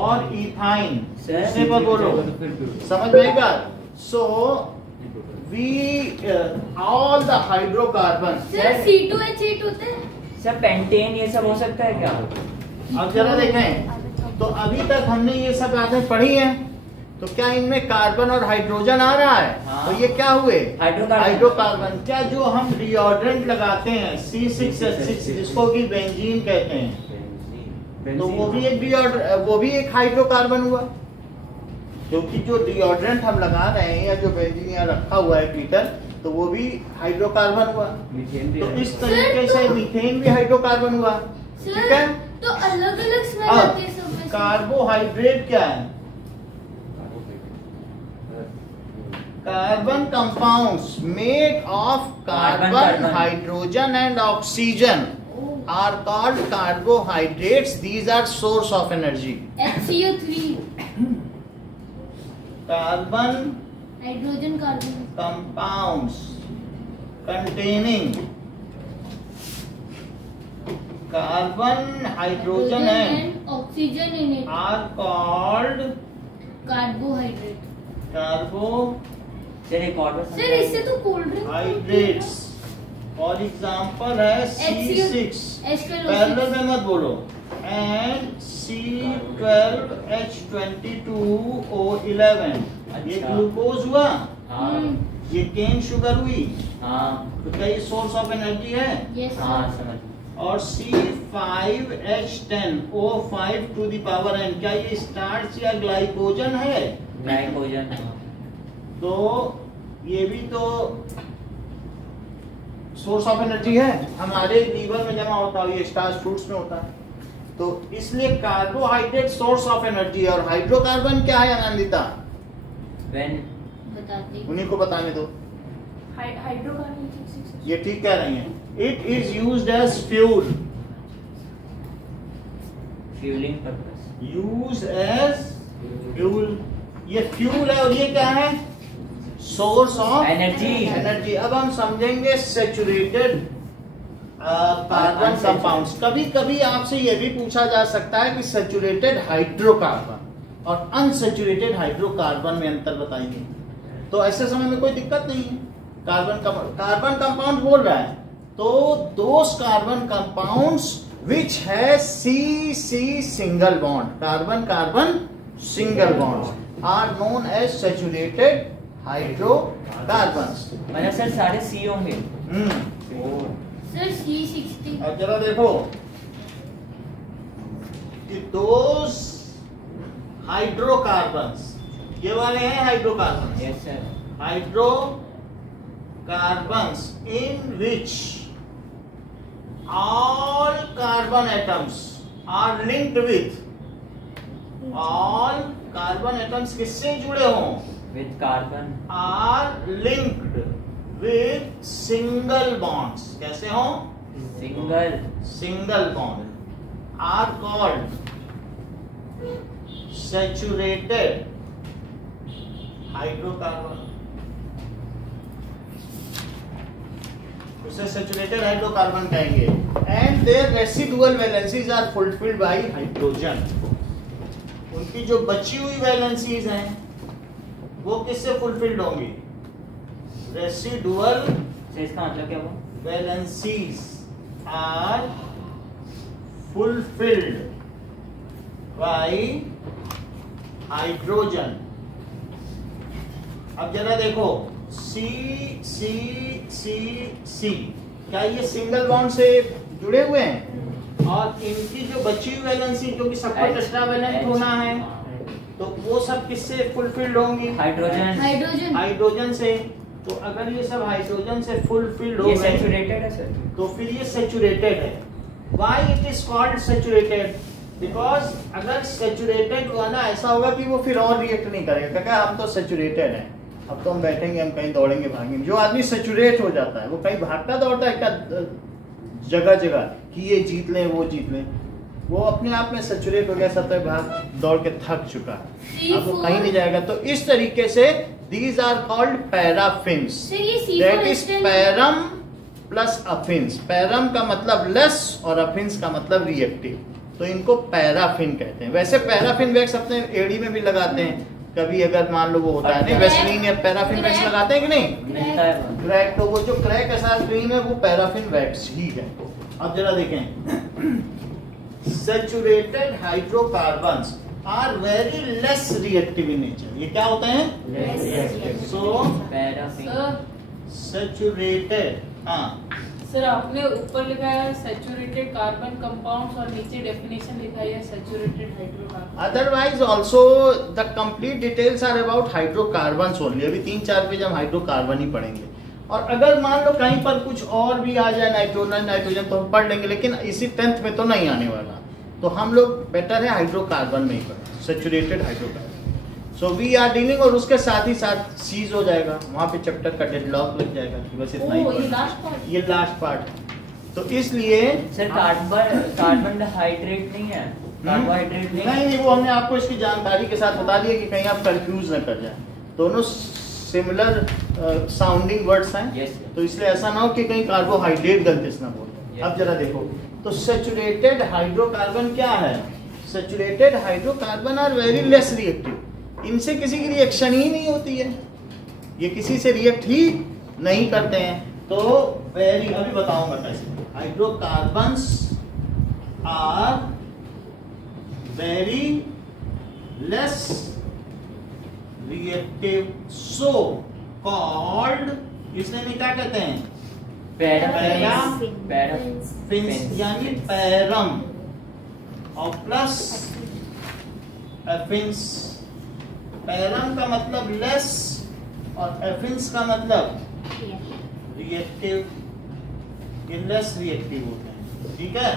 और इथाइन से पर बोलो, समझ में आई बात? So we all the hydrocarbon. Sir C2H8 होता है सर, पेंटेन ये सब हो सकता है क्या? अब जरा देखें, तो अभी तक हमने ये सब बातें पढ़ी हैं, तो क्या इनमें कार्बन और हाइड्रोजन आ रहा है? हाँ। तो ये क्या हुए? हाइड्रोकार्बन। क्या जो हम डिओड्रेंट लगाते हैं C6H6 जिसको कि बेंजीन कहते हैं, तो वो भी एक हाइड्रोकार्बन हुआ, क्योंकि जो डिओड्रेंट हम लगा रहे हैं या जो बेंजीन यहाँ रखा हुआ है लीटर, तो वो भी हाइड्रोकार्बन हुआ। तो इस तरीके से मीथेन भी हाइड्रोकार्बन हुआ। ठीक है, तो अलग अलग स्मेल आती है सब में। कार्बोहाइड्रेट क्या है? Carbon compounds made of carbon, hydrogen and oxygen are called carbohydrates. These are source of energy. HCO3 Carbon hydrogen carbon compounds containing carbon, hydrogen and oxygen in it are called carbohydrate. Sir एक और बात sir इससे तो cold drink carbohydrates. For example है C6, parallel में मत बोलो, and C12H22O11, ये ग्लूकोज हुआ, ये केन शुगर हुई, तो क्या ये सोर्स ऑफ एनर्जी है? समझ। और C5H10O5 to the power n, क्या ये स्टार्च या ग्लाइकोजन है? ग्लाइकोजन। तो ये भी तो सोर्स ऑफ एनर्जी है, हमारे लीवर में जमा होता है, ये स्टार्च फ्रूट्स में होता है। तो इसलिए कार्बोहाइड्रेट सोर्स ऑफ एनर्जी है, और हाइड्रोकार्बन क्या है आनंदिता? उन्हीं को बताने दो। हाइड्रोकार्बन ये ठीक कह रही हैं। It is used as fuel, fueling purpose, use as fuel. ये फ्यूल है, और ये क्या है? Source of energy. अब हम समझेंगे सेचुरेटेड कार्बन कंपाउंड्स। कभी कभी आपसे यह भी पूछा जा सकता है कि सेचुरेटेड हाइड्रोकार्बन और अनसेचुरेटेड हाइड्रोकार्बन में अंतर बताइए। तो ऐसे समय में कोई दिक्कत नहीं है, कार्बन कंपाउंड बोल रहा है, तो दोस कार्बन कंपाउंड्स विच है C single bond, carbon carbon single bonds are known as saturated hydrocarbons. मतलब सर सारे C होंगे। Sir C60। अब जरा देखो कि दोस हाइड्रोकार्बन्स, ये वाले हैं hydrocarbons. Yes sir. Hydrocarbons in which all carbon atoms are linked with, all carbon atoms किससे जुड़े हों? With carbon are linked with single bonds। कैसे हों? single bond are called saturated hydrocarbon। उसे सेचुरेटेड हाइड्रोकार्बन कहेंगे। And their residual valencies are fulfilled by hydrogen. उनकी जो बची हुई वैलेंसीज हैं वो किससे फुलफिल्ड होंगी? रेसिडुअल, इसका मतलब क्या हुआ? Valencies are fulfilled by hydrogen. अब जरा देखो C क्या ये सिंगल बॉन्ड से जुड़े हुए हैं? और इनकी जो बची हुई वैलेंसी, जो कि सबको टेट्रावैलेंट होना है, तो वो सब किससे फुलफिल्ड होंगी? हाइड्रोजन से। तो अगर ये सब हाइड्रोजन से फुलफिल्ड हो गए, सैचुरेटेड है सर, तो फिर ये सैचुरेटेड है। Why it is called saturated? Because अगर सैचुरेटेड हुआ ना, ऐसा होगा कि वो फिर और रिएक्ट नहीं करेगा, क्योंकि हम तो सैचुरेटेड है, अब तो हम बैठेंगे, हम कहीं दौड़ेंगे भागेंगे। जो आदमी सैचुरेट हो जाता है वो कहीं भागता दौड़ता है क्या जगह जगह कि ये जीत लें वो जीत लें, वो अपने आप में सैचुरेट हो गया, सब तक भाग दौड़ के थक चुका है, अब वो कहीं नहीं जाएगा। तो इस तरीके से these are called paraffins. That is parum plus affinis. Parum का मतलब लेस और अफिन्स का मतलब रिएक्टिव, तो इनको पैराफिन कहते हैं। वैसे पैराफिन वैक्स अपने एड़ी में भी लगाते हैं कभी, अगर मान लो वो होता है नहीं, वेस्लिन या पैराफिन वैक्स लगाते हैं कि नहीं? क्रैक, तो वो जो क्रैक के साथ क्रीम है वो पैराफिन वैक्स ही है। अब जरा देखें, saturated hydrocarbons are very less reactive in nature. ये क्या होते हैं? सो सैचुरेटेड। हाँ सर, आपने ऊपर लिखा है सैचुरेटेड कार्बन कंपाउंड्स और नीचे डेफिनेशन लिखा है saturated hydrocarbon. Otherwise also the complete details are about hydrocarbons only. अभी 3-4 पेज हम हाइड्रोकार्बन ही पढ़ेंगे, और अगर मान लो कहीं पर कुछ और भी आ जाए, नाइट्रोजन तो हम पढ़ लेंगे, लेकिन इसी 10th में तो नहीं आने वाला, तो हम लोग बेटर है हाइड्रोकार्बन में ही पढ़ें, saturated hydrocarbon. So we are dealing, और उसके साथ ही साथ सीज हो जाएगा, वहां पे चैप्टर का डेडलॉक लग जाएगा कि बस इतना ही। ये लास्ट पार्ट है, तो इसलिए सर कार्बन हाइड्रेट नहीं है, कार्बोहाइड्रेट नहीं, वो हमने आपको इसकी जानकारी के साथ बता दिया कि कहीं आप कंफ्यूज न कर जाए। दोनों सिमिलर साउंडिंग वर्ड्स हैं, तो इसलिए ऐसा ना हो कि कहीं कार्बोहाइड्रेट गलती से ना बोल। अब जरा देखो, तो सैचुरेटेड हाइड्रोकार्बन क्या है? Saturated hydrocarbon are very less reactive, इनसे किसी की रिएक्शन ही नहीं होती है, ये किसी से रिएक्ट ही नहीं करते हैं। तो वेरी, अभी बताऊंगा कैसे। Hydrocarbons are very less reactive, so called, इसने नहीं क्या कहते हैं? पैराफिन्स, यानी पैरम और प्लस एफिन्स। पैरम का मतलब लेस और एफिन्स का मतलब रिएक्टिव, ये लेस रिएक्टिव होते हैं, ठीक है।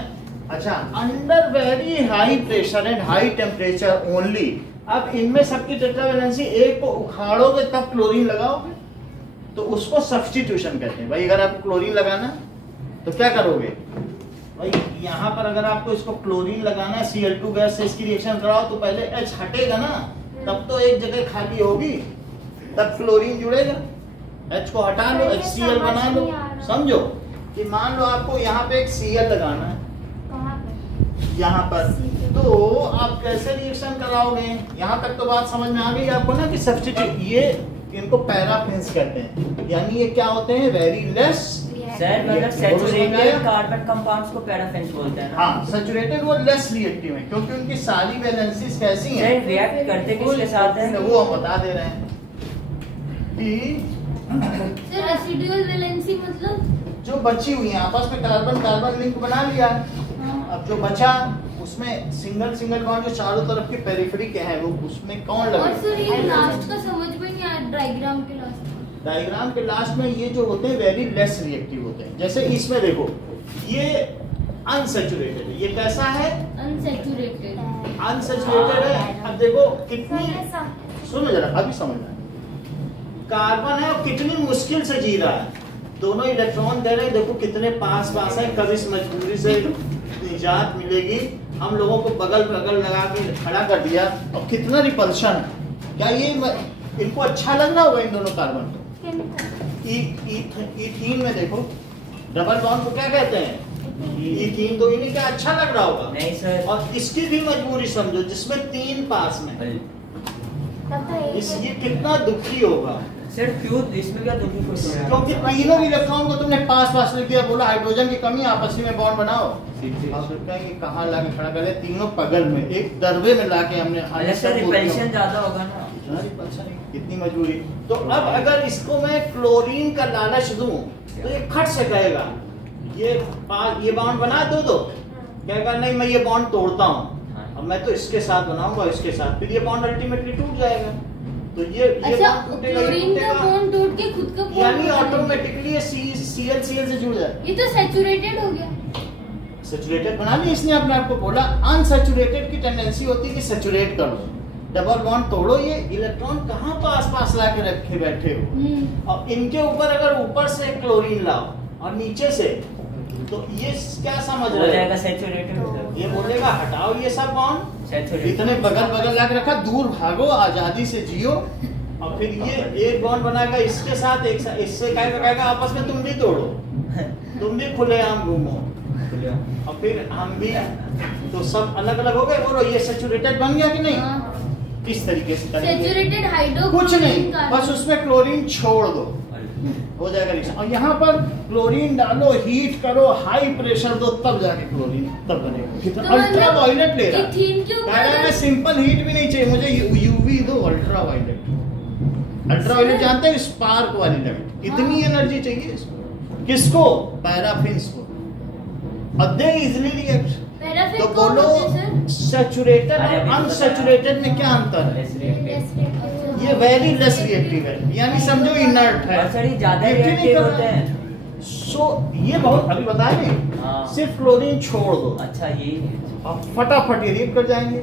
अच्छा, under very high pressure and high temperature only. अब इनमें सबकी टेट्रावैलेंसी, एक को उखाड़ोगे तब क्लोरीन लगाओगे, तो उसको सब्स्टिट्यूशन कहते हैं। भाई अगर आपको क्लोरीन लगाना तो क्या करोगे? भाई यहाँ पर अगर आपको इसको क्लोरीन लगाना है, Cl2 गैस से इसकी रिएक्शन कराओ, तो पहले H हटेगा ना, तब तो एक जगह खाली होगी, तब क्लोरीन जुड़ेगा। H को हटा लो, HCl बना लो। समझो कि मान लो आपको यहाँ पे एक Cl लगाना है, यहाँ पर, तो आप कैसे रिएक्शन कराओगे? यहाँ तक तो बात समझ में आ गई आपको ना कि सब्स्टिट्यूट, ये इनको पैराफिन्स कहते हैं, यानी ये क्या होते हैं? Very less. सर मतलब सैचुरेटेड कार्बन कंपाउंड्स को पैराफिन्स बोलते हैं ना? हाँ, सैचुरेटेड वो लेस रिएक्टिव है, क्योंकि उनकी सारी वैलेंसीज कैसी हैं? सर रिएक्ट करते किसके साथ हैं? वो हम बता दे रहे हैं कि सर रेसिडुअल वैलेंसी मतलब जो बची हुई है आपस में कार्बन कार्बन लिंक बना लिया, अब जो बचा उसमें सिंगल सिंगल बॉन्ड जो चारों तरफ के पेरिफेरी के हैं, वो उसमें कौन लगे? और सर ये लास्ट का समझ में नहीं आया, डायग्राम के लास्ट। डायग्राम के लास्ट में ये जो होते हैं वेरी लेस रिएक्टिव होते हैं। जैसे इसमें देखो, ये अनसैचुरेटेड है, ये कैसा है? अनसैचुरेटेड। अनसैचुरेटेड है। अब देखो कितनी, सुनो जरा, अभी समझना, कार्बन है और कितनी मुश्किल से जी रहा है, दोनों इलेक्ट्रॉन दे रहे हैं, देखो कितने पास पास है, कब इस मजबूरी से निजात मिलेगी? हम लोगों को बगल बगल लगा के खड़ा कर दिया, और कितना रिपल्शन। क्या ये इनको अच्छा लग रहा होगा इन दोनों कार्बन को? इथीन में देखो डबल बॉन्ड को क्या कहते हैं? इथीन। तो इन्हें क्या अच्छा लग रहा होगा? नहीं सर। और इसकी भी मजबूरी समझो, जिसमें 3 पास में, ये कितना दुखी होगा सर। क्यों इसमें क्या दुखी कुछ है? क्योंकि तीनों इलेक्ट्रॉन को तुमने पास पास लिख दिया, बोला हाइड्रोजन की कमी, आपस में बॉन्ड बनाओ। कहाँ लाके खड़ा कर दिया? तीनों बगल में एक दरबे में लाके हमने। रिपल्शन ज्यादा होगा ना, कितनी मजबूरी। तो अब अगर इसको मैं क्लोरीन का लालच दूं तो ये खट से कहेगा ये बॉन्ड बना दो, कहेगा नहीं मैं ये बॉन्ड तोड़ता हूँ, अब मैं तो इसके साथ बनाऊंगा, इसके साथ, फिर ये बॉन्ड अल्टीमेटली टूट जाएगा। तो ये अच्छा, क्लोरीन का बॉन्ड टूट के खुद का बॉन्ड, यानी ऑटोमेटिकली ये Cl से जुड़ जाए। ये तो सैचुरेटेड हो गया। सैचुरेटेड बना लिया इसने अपने आप को। बोला अनसैचुरेटेड की टेंडेंसी होती है कि सैचुरेट कर लो, डबल बॉन्ड तोड़ो। ये इलेक्ट्रॉन कहाँ पास पास ला के रखे बैठे हो, और इनके ऊपर अगर ऊपर से क्लोरीन लाओ और नीचे से, तो ये क्या समझ रहे हैं? सैचुरेटेड। ये बोलेगा हटाओ ये सब बॉन्ड, इतने बगल बगल ला के रखा, दूर भागो, आजादी से जियो। और फिर ये एक बॉन्ड बनाएगा इसके साथ, एक इससे कहेगा आपस में तुम भी तोड़ो, तुम भी खुलेआम घूमो, और फिर हम भी, तो सब अलग अलग हो गए। बोलो ये सैचुरेटेड बन गया कि नहीं? इस तरीके से सैचुरेटेड हाइड्रो, कुछ नहीं, बस उसमें क्लोरीन छोड़ दो, हो जाएगा रिएक्शन। और यहाँ पर क्लोरीन डालो, हीट करो, हाई प्रेशर दो, तब जाके क्लोरीन तब बनेगा। अल्ट्रा वायलेट ले रहा है, सिंपल हीट भी नहीं चाहिए मुझे, यूवी दो, अल्ट्रा वायलेट। अल्ट्रा वायलेट जानते हैं? स्पार्क वाली लाइट, इतनी एनर्जी चाहिए इसको। किसको? पैराफिन्स को। और दे इजीली रिएक्ट। तो बोलो सैचुरेटेड और अनसैचुरेटेड में क्या अंतर है? ये वेरी लेस रिएक्टिव है, यानी समझो इनर्ट है, ज्यादा रिएक्टिव होते हैं। सो ये बहुत अभी बताए नहीं, सिर्फ क्लोरीन छोड़ दो। अच्छा, ये और फटाफट ये रिएक्ट कर जाएंगे।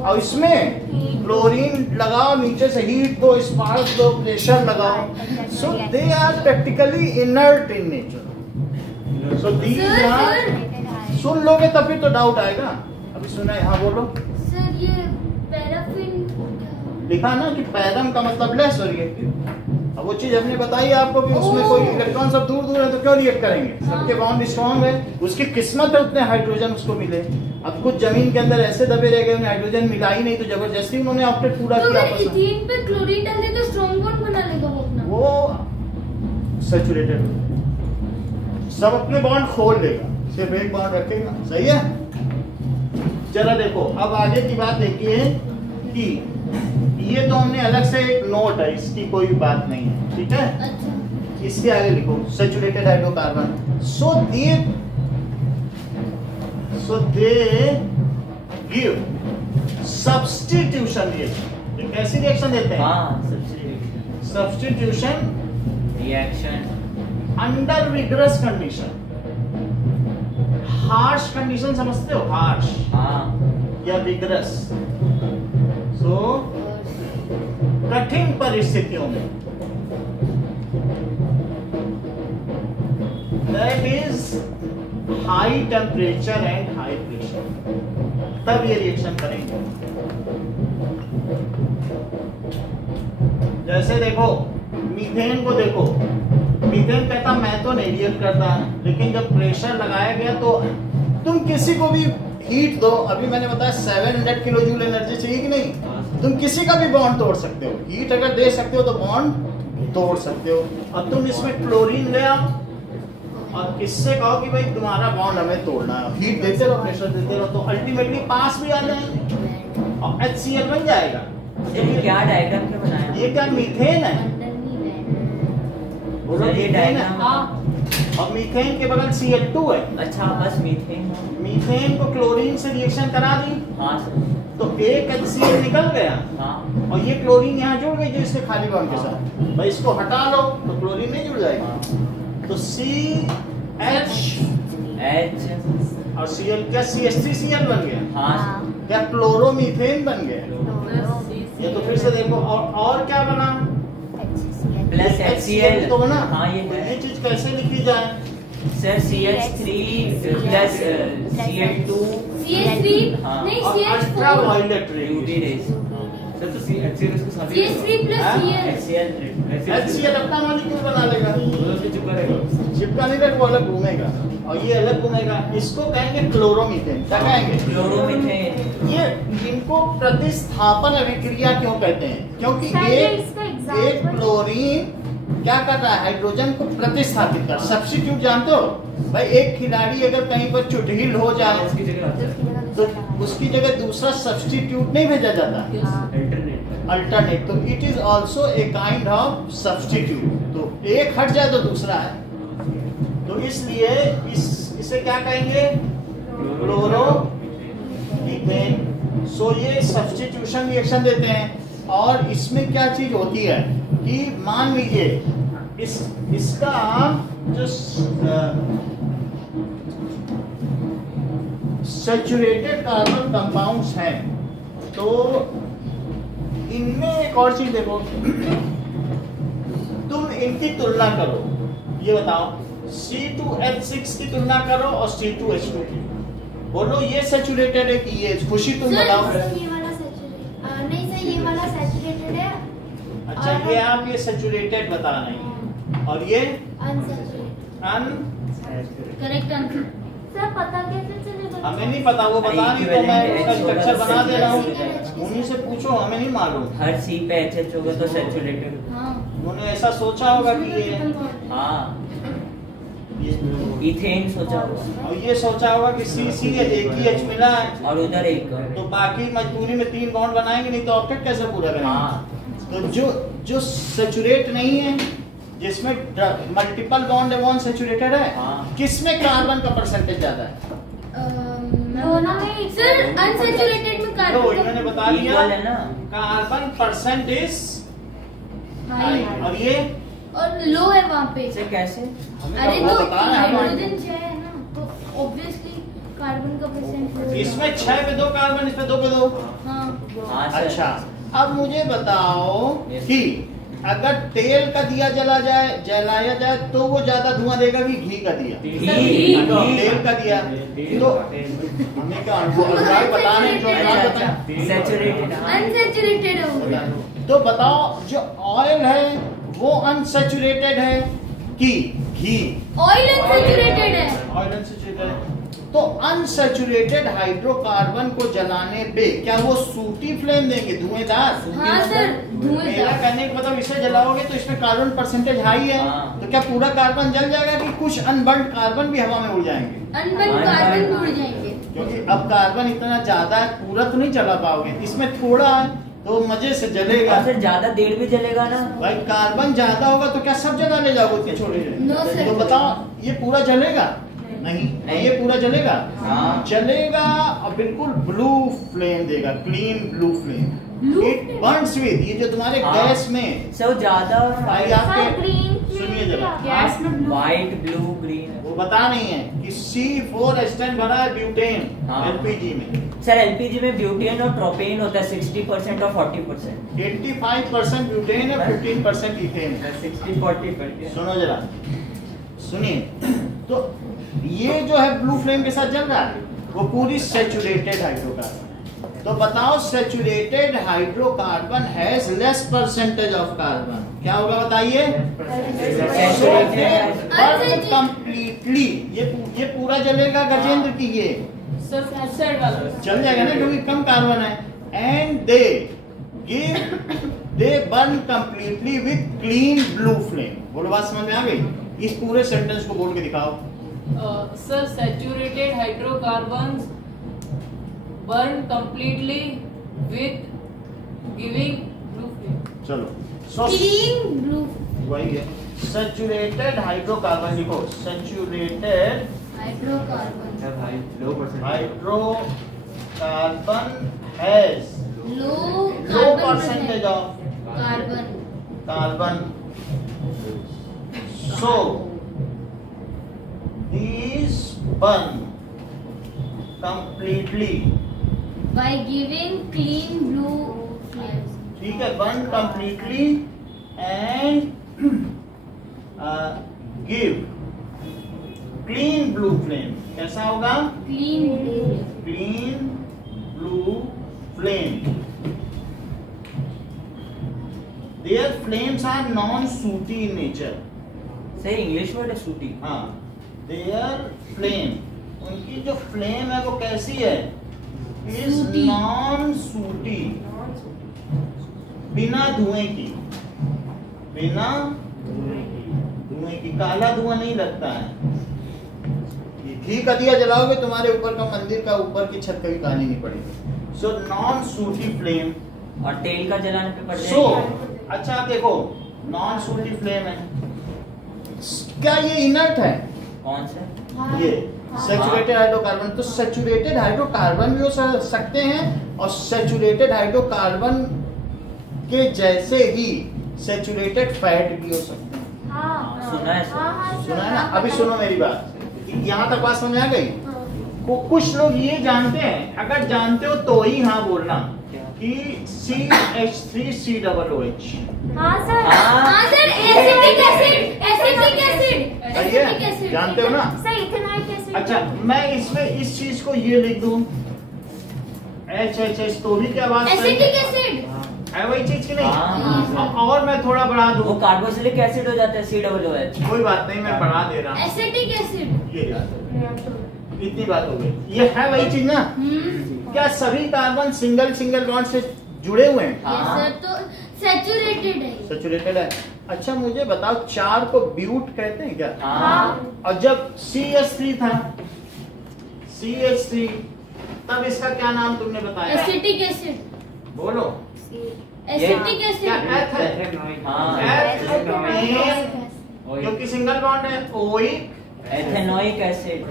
और इसमें क्लोरीन लगाओ, नीचे से हीट दो, स्पार्क दो, प्रेशर लगाओ। So they are practically inert in nature. So these are, सुन लोगे तब फिर तो डाउट आएगा। अभी सुना है, हाँ बोलो सर। ये पैराफिन लिखा ना कि पैरम का मतलब लेस रिएक्टिव, और अब वो चीज हमने बताई आपको कि उसमें कोई इलेक्ट्रॉन सब दूर दूर है तो क्यों रिएक्ट करेंगे, सबके बॉन्ड स्ट्रॉन्ग है, उसकी किस्मत है उतने हाइड्रोजन उसको मिले। अब कुछ जमीन के अंदर ऐसे दबे रह गए, उन्हें हाइड्रोजन मिला ही नहीं, तो जबरदस्ती उन्होंने ऑक्टेट पूरा तो किया। अगर इथीन पे क्लोरीन डाल दे तो स्ट्रॉन्ग बॉन्ड बना लेगा वो अपना। वो सैचुरेटेड सब अपने बॉन्ड खोल लेगा, सिर्फ एक बॉन्ड रखेगा। सही है। जरा देखो अब आगे की बात देखिए कि ये तो हमने अलग से एक नोट है, इसकी कोई बात नहीं है, ठीक है। अच्छा। इसके आगे लिखो saturated hydrocarbon. So they give substitution reaction. ये कैसी रिएक्शन देते हैं? हाँ, substitution reaction under vigorous condition. Harsh condition समझते हो? हार्श या विगरस। सो कठिन परिस्थितियों में, that is high temperature and high pressure, तब ये रिएक्शन करेंगे। जैसे देखो मीथेन को देखो, मीथेन कहता मैं तो नहीं रिएक्ट करता, लेकिन जब प्रेशर लगाया गया तो तुम किसी को भी हीट दो, अभी मैंने बताया 700 किलो जूल एनर्जी चाहिए कि नहीं, तुम किसी का भी बॉन्ड तोड़ सकते हो। हीट अगर दे सकते हो तो बॉन्ड तोड़ सकते हो। अब तुम इसमें क्लोरीन ले आओ और इससे कहो कि भाई तुम्हारा बॉन्ड हमें तोड़ना है, हीट देते रहो, प्रेशर देते रहो, तो अल्टीमेटली पास भी आ जाएंगे और HCl बन जाएगा। ये क्या डायग्राम क्या बनाया? ये क्या मीथेन है? बोलो ये डायग्राम। और मीथेन के बगल Cl2 है। अच्छा, बस मीथेन। मीथेन को क्लोरीन से रिएक्शन करा दी। हाँ सर। तो एक HCl निकल गया। हाँ। और ये क्लोरीन यहाँ जुड़ गई जो इसके खाली बॉन्ड के साथ। भाई इसको हटा लो तो क्लोरीन नहीं जुड़ जाएगा। तो CH और Cl क्या CH3Cl बन गया? हाँ। क्या क्लोरोमीथेन बन गया? ये तो फिर से देखो और क्या बना? प्लस HCl तो बना। हाँ, ये चीज कैसे लिखी जाए? सर CH3 प्लस Cl2 नहीं ultra violet UV rays. Sir तो HCl इसको साथ ही CH3 plus Cl। HCl अपना मॉलिक्यूल बना लेगा, चिपका नहीं रहेगा, वो अलग घूमेगा और ये अलग घूमेगा। इसको कहेंगे क्लोरोमीथेन। क्या कहेंगे? क्लोरोमीथेन। ये इनको प्रतिस्थापन अभिक्रिया क्यों कहते हैं? क्योंकि एक क्लोरीन क्या कर रहा है? हाइड्रोजन को प्रतिस्थापित कर, सब्स्टिट्यूट। जानते हो भाई, एक खिलाड़ी अगर कहीं पर चुटहिल हो जाए उसकी जगह तो उसकी जगह दूसरा सब्स्टिट्यूट नहीं भेजा जाता, अल्टरनेट। तो it is also a kind of substitute. तो एक हट जाए तो दूसरा है, तो इसलिए इसे क्या कहेंगे? क्लोरोमीथेन। सो ये सब्स्टिट्यूशन रिएक्शन देते हैं। और इसमें क्या चीज होती है कि मान लीजिए इसका जो सैचुरेटेड कार्बन कंपाउंड्स हैं, तो इनमें एक और चीज देखो, तुम इनकी तुलना करो। ये बताओ C2H6 की तुलना करो और C2H2 की, बोलो ये सैचुरेटेड है कि ये? खुशी तुम बताओ। ये वाला नहीं सर, ये वाला सैचुरेटेड है। अच्छा, ये आप ये सैचुरेटेड बता रहे हैं और ये करेक्ट आंसर। सर पता कैसे चलेगा? हमें नहीं पता, वो बता नहीं तो मैं उसका स्ट्रक्चर बना दे रहा हूँ। उन्हीं से पूछो, हमें नहीं मालूम। हर C पे HH होगा तो सैचुरेटेड। उन्होंने ऐसा सोचा होगा कि ये हाँ, इथेन सोचा होगा और ये सोचा होगा कि CC एक ही H मिला है और उधर एक, तो बाकी मजबूरी में 3 बॉन्ड बनाएंगे, नहीं तो ऑक्टेट कैसे पूरा करेंगे? हाँ। तो जो सैचुरेट नहीं है, जिसमें मल्टीपल बॉन्ड है, वो अनसैचुरेटेड है। हाँ। किसमें कार्बन का परसेंटेज ज्यादा है? सर अनसैचुरेटेड में कार्बन तो मैंने बता दिया है ना, कार्बन परसेंटेज हाई, और ये और लो है वहाँ पे। कैसे? अरे तो हाइड्रोजन 6 है ना, तो ऑब्वियसली कार्बन का परसेंट। इसमें 6 पे 2 कार्बन, इसमें 2 पे 2। हाँ। अच्छा, अब मुझे बताओ कि अगर तेल का दिया जलाया जाए तो वो ज्यादा धुआं देगा कि घी का दिया? तेल का दिया। तो हमें क्या बताने सैचुरेटेड अनसैचुरेटेड है। तो बताओ जो ऑयल है वो अनसैचुरेटेड है कि घी? ऑयल अनसैचुरेटेड है। ऑयल अनसैचुरेटेड है। तो अनसैचुरेटेड हाइड्रोकार्बन को जलाने पे क्या वो सूटी फ्लेम देंगे, धुएंदार? हाँ सर, मेरा धुएंदार। कहने का मतलब इसे जलाओगे तो इसमें कार्बन परसेंटेज हाई है, तो क्या पूरा कार्बन जल जाएगा कि कुछ अनबर्न्ड कार्बन भी हवा में उड़ जाएंगे? अनबर्न्ड कार्बन उड़ जाएंगे। क्योंकि अब कार्बन इतना ज्यादा है, पूरा तो नहीं जला पाओगे, इसमें थोड़ा है तो मजे से जलेगा। सर ज्यादा देर भी जलेगा ना भाई, कार्बन ज्यादा होगा तो क्या सब जगह ले जाओगे इतने छोटे? No, sir. तो बताओ ये पूरा जलेगा? नहीं, ये पूरा जलेगा? हाँ। जलेगा और बिल्कुल ब्लू फ्लेम देगा, clean blue flame. It Burns with, ये जो तुम्हारे गैस में सर ज्यादा भाई आपके, सुनिए जरा, गैस में blue, व्हाइट ब्लू ग्रीन वो बता नहीं है कि C4H10 भरा है ब्यूटेन हाँ। एलपीजी में। सर एलपीजी में ब्यूटेन और प्रोपेन होता है 60% और 40%। 85% ब्यूटेन है, 15% इथेन है। 60-40%। सुनो जरा, सुनिए, तो ये जो है ब्लू फ्लेम के साथ जल रहा है वो पूरी सैचुरेटेड हाइड्रोकार्बन। तो बताओ saturated hydrocarbon has less percentage of carbon, क्या होगा बताइए? कंप्लीटली ये पूरा जलेगा गजेंद्र की, ये सर वाला चल जाएगा ना क्योंकि कम कार्बन है। And they burn completely with clean blue flame. बोलो, बात समझ में आ गई? इस पूरे सेंटेंस को बोल के दिखाओ। Sir saturated hydrocarbons burn completely with giving blue flame. चलो, क्लीन ब्लू, वही है सैचुरेटेड हाइड्रोकार्बन। लिखो saturated hydrocarbon, hydrocarbon has low percentage of carbon, so these burn completely by giving clean blue flames. ठीक है, burn completely and give clean blue flame। कैसा होगा? Clean blue, clean blue flame। Their flames are non-sooty in nature। Sir English word है सूटी। हाँ, their flame, उनकी जो flame है वो कैसी है? इज नॉन सूटी, बिना धुएं की, बिना धुएं की। काला धुआं नहीं लगता है। घी का दिया जलाओगे तुम्हारे ऊपर का मंदिर का ऊपर की छत कभी काली नहीं पड़ेगी। सो नॉन सूटी फ्लेम। और तेल का जलाने पे पड़ सो जाएगी। अच्छा आप देखो, नॉन सूटी फ्लेम है, क्या ये इनर्ट है? कौन सा? ये सैचुरेटेड हाइड्रोकार्बन। तो सैचुरेटेड हाइड्रोकार्बन भी हो सकते हैं और सैचुरेटेड हाइड्रोकार्बन के जैसे ही सैचुरेटेड फैट भी हो सकते हैं। हाँ, सुना है सुना है ना? अभी सुनो मेरी बात, यहाँ तक बात समझ आ गई? कुछ लोग ये जानते हैं, अगर जानते हो तो ही हाँ बोलना कि CH3COOH। हाँ सर, हाँ sir, acetic acid, acetic acid, सही है, जानते हो ना? Sir ethanoic acid. अच्छा, मैं इसमें इस चीज को ये लिख दूं HHH, तो भी क्या बात? एसिटिक एसिड है वही चीज की नहीं? हाँ। और मैं थोड़ा बढ़ा दूं, वो कार्बोक्सिलिक एसिड हो जाता है COOH। कोई बात नहीं, मैं बढ़ा दे रहा हूं। Acetic acid. ये इतनी बात हो गई, ये है वही चीज ना? क्या सभी कार्बन सिंगल बॉन्ड से जुड़े हुए हैं? सर, तो सैचुरेटेड है। सैचुरेटेड है। अच्छा मुझे बताओ, 4 को ब्यूट कहते हैं क्या? हाँ। और जब CH3 था, CH3, तब इसका क्या नाम तुमने बताया? Acetic acid. बोलो। Acetic acid. क्या एथ है? हाँ। क्योंकि सिंगल बॉन्ड है। Oic ethanoic acid.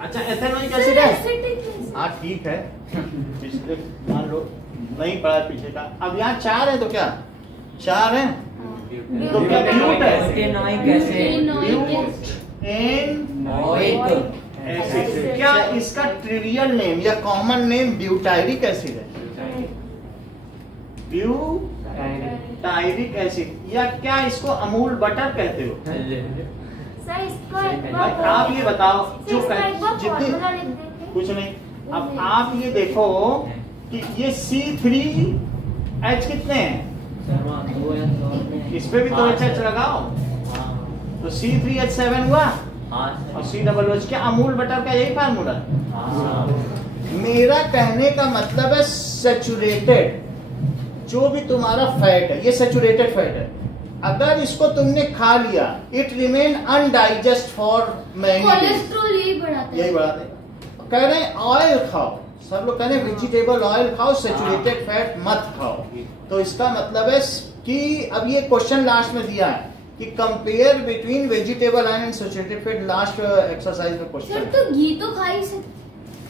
अच्छा, एथेनोइक एसिड है। Acetic acid. हाँ ठीक है, पिछले मान लो नहीं पढ़ा पीछे का। अब यहाँ 4 है तो क्या 4 है? तो क्या ब्यूट है? Ethanoic acid. Butanoic acid. क्या इसका ट्रिवियल नेम या कॉमन नेम ब्यूटायरिक एसिड है? Butyric acid. या क्या इसको अमूल बटर कहते हो? सर इसको एक भाई बार आप ये बताओ, जो जितनी जितनी कुछ नहीं, अब आप ये देखो कि ये C3H कितने हैं? इस पे भी तो HH लगाओ, तो C3H7 हुआ और C क्या अमूल बटर का यही फार्मूला? मेरा कहने का मतलब है सैचुरेटेड जो भी तुम्हारा फैट है, ये सैचुरेटेड फैट है, अगर इसको तुमने खा लिया it remain अनडाइजेस्ट for many, cholesterol यही बढ़ाता है, यही बढ़ाते हैं। कह रहे हैं ऑयल खाओ, सब लोग कह रहे हैं वेजिटेबल ऑयल खाओ, सैचुरेटेड फैट मत खाओ। तो इसका मतलब है कि अब ये क्वेश्चन लास्ट में दिया है कि compare between vegetable oil and saturated fat, last exercise में क्वेश्चन। सर तो घी तो खा ही सकते,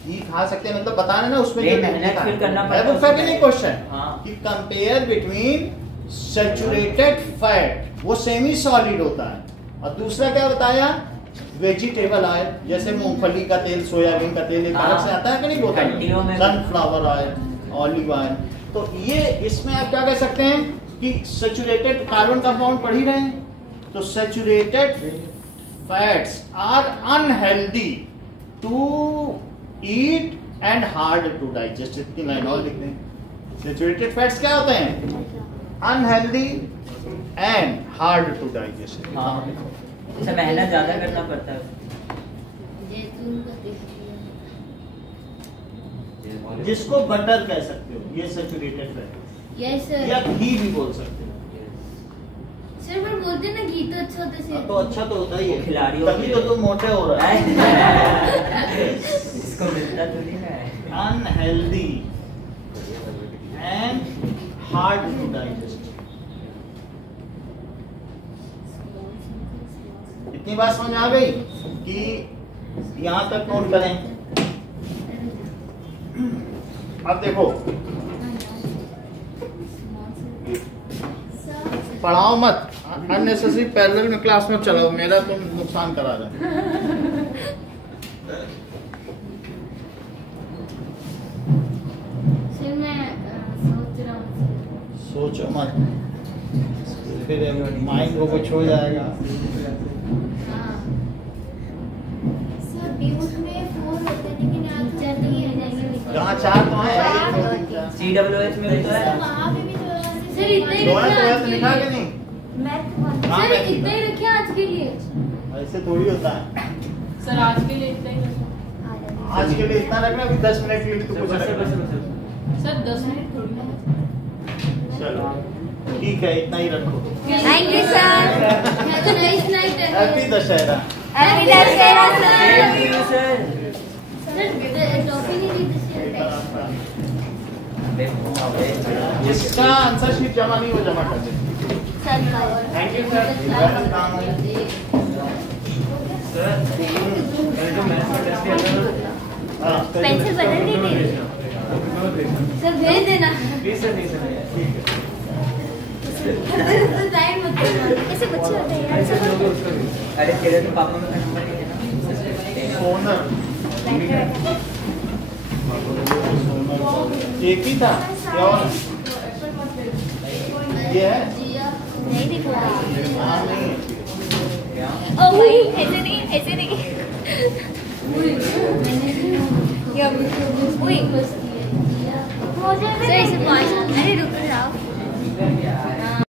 घी खा सकते हैं, मतलब बताना ना उसमें मेहनत फिर करना पड़ता है, वो फैक्ट नहीं क्वेश्चन हाँ। कि कंपेयर बिटवीन सैचुरेटेड फैट, वो सेमी सॉलिड होता है, और दूसरा क्या बताया वेजिटेबल ऑयल, जैसे मूंगफली का तेल, सोयाबीन का तेल, एक अलग से आता है कि नहीं बोतल में, सनफ्लावर ऑयल, ऑलिव ऑयल। तो ये इसमें आप क्या कह सकते हैं कि सैचुरेटेड कार्बन कंपाउंड पढ़ ही रहे हैं, तो saturated fats are unhealthy to eat and hard to digest. इतनी लाइन और लिख दें, सैचुरेटेड फैट्स क्या होते हैं? Unhealthy and hard to digest. इसे मेहनत ज्यादा करना पड़ता है। जिसको बटर कह सकते हो, ये सैचुरेटेड फैट, यस सर, या घी भी बोल सकते हो। सर पर बोलते हैं ना घी तो अच्छा होता है, तो अच्छा तो होता ही है, खिलाड़ियों तभी तो तुम मोटे हो रहे हो। इसको मिलता तो नहीं है। Unhealthy and hard to digest. इतनी बात समझ आ गई कि यहां तक नोट करें। अब देखो, पढ़ाओ मत, अननेसेसरी पैरेलल में क्लास में चलाओ, मेरा तुम नुकसान करा रहे। सर मैं सोच रहा हूँ, सोचो मत, फिर माइंड को कुछ हो जाएगा। सर बीच में 4 होते हैं लेकिन आज 4 नहीं आ जाएंगे, जहाँ 4 तो है, 1 2 3 4 CWH में भी तो है। वहाँ पे भी तो सर इतना ही दोनों रखिए तो आज के लिखा कि लिए, नहीं? सर इतना ही रखिए आज के लिए। ऐसे थोड़ी होता है, सर आज के लिए इतना ही रखो। आज के लिए इतना रखना, अभी 10 मिनट के लिए तो कुछ रखना। सर 10 मिनट थोड़ी ना। चलो ठीक है, इतना ही रखो। Thank you sir, have a nice night. Happy Dussehra. Happy Dussehra sir. Sir sir toffee नहीं दी दशहरा। जिसका आंसर शीट जमा नहीं, वो जमा कर दे। Thank you sir. पेंसिल बदल दी थी सर, भेज देना। टाइम मत करना, ऐसे बच्चे होते हैं यार। अरे तेरे तो पापा का नंबर नहीं है ना, सोनर एक ही था क्या? ये है नहीं दिखा। हाँ, नहीं है। ऐसे नहीं, ऐसे नहीं। सर इसे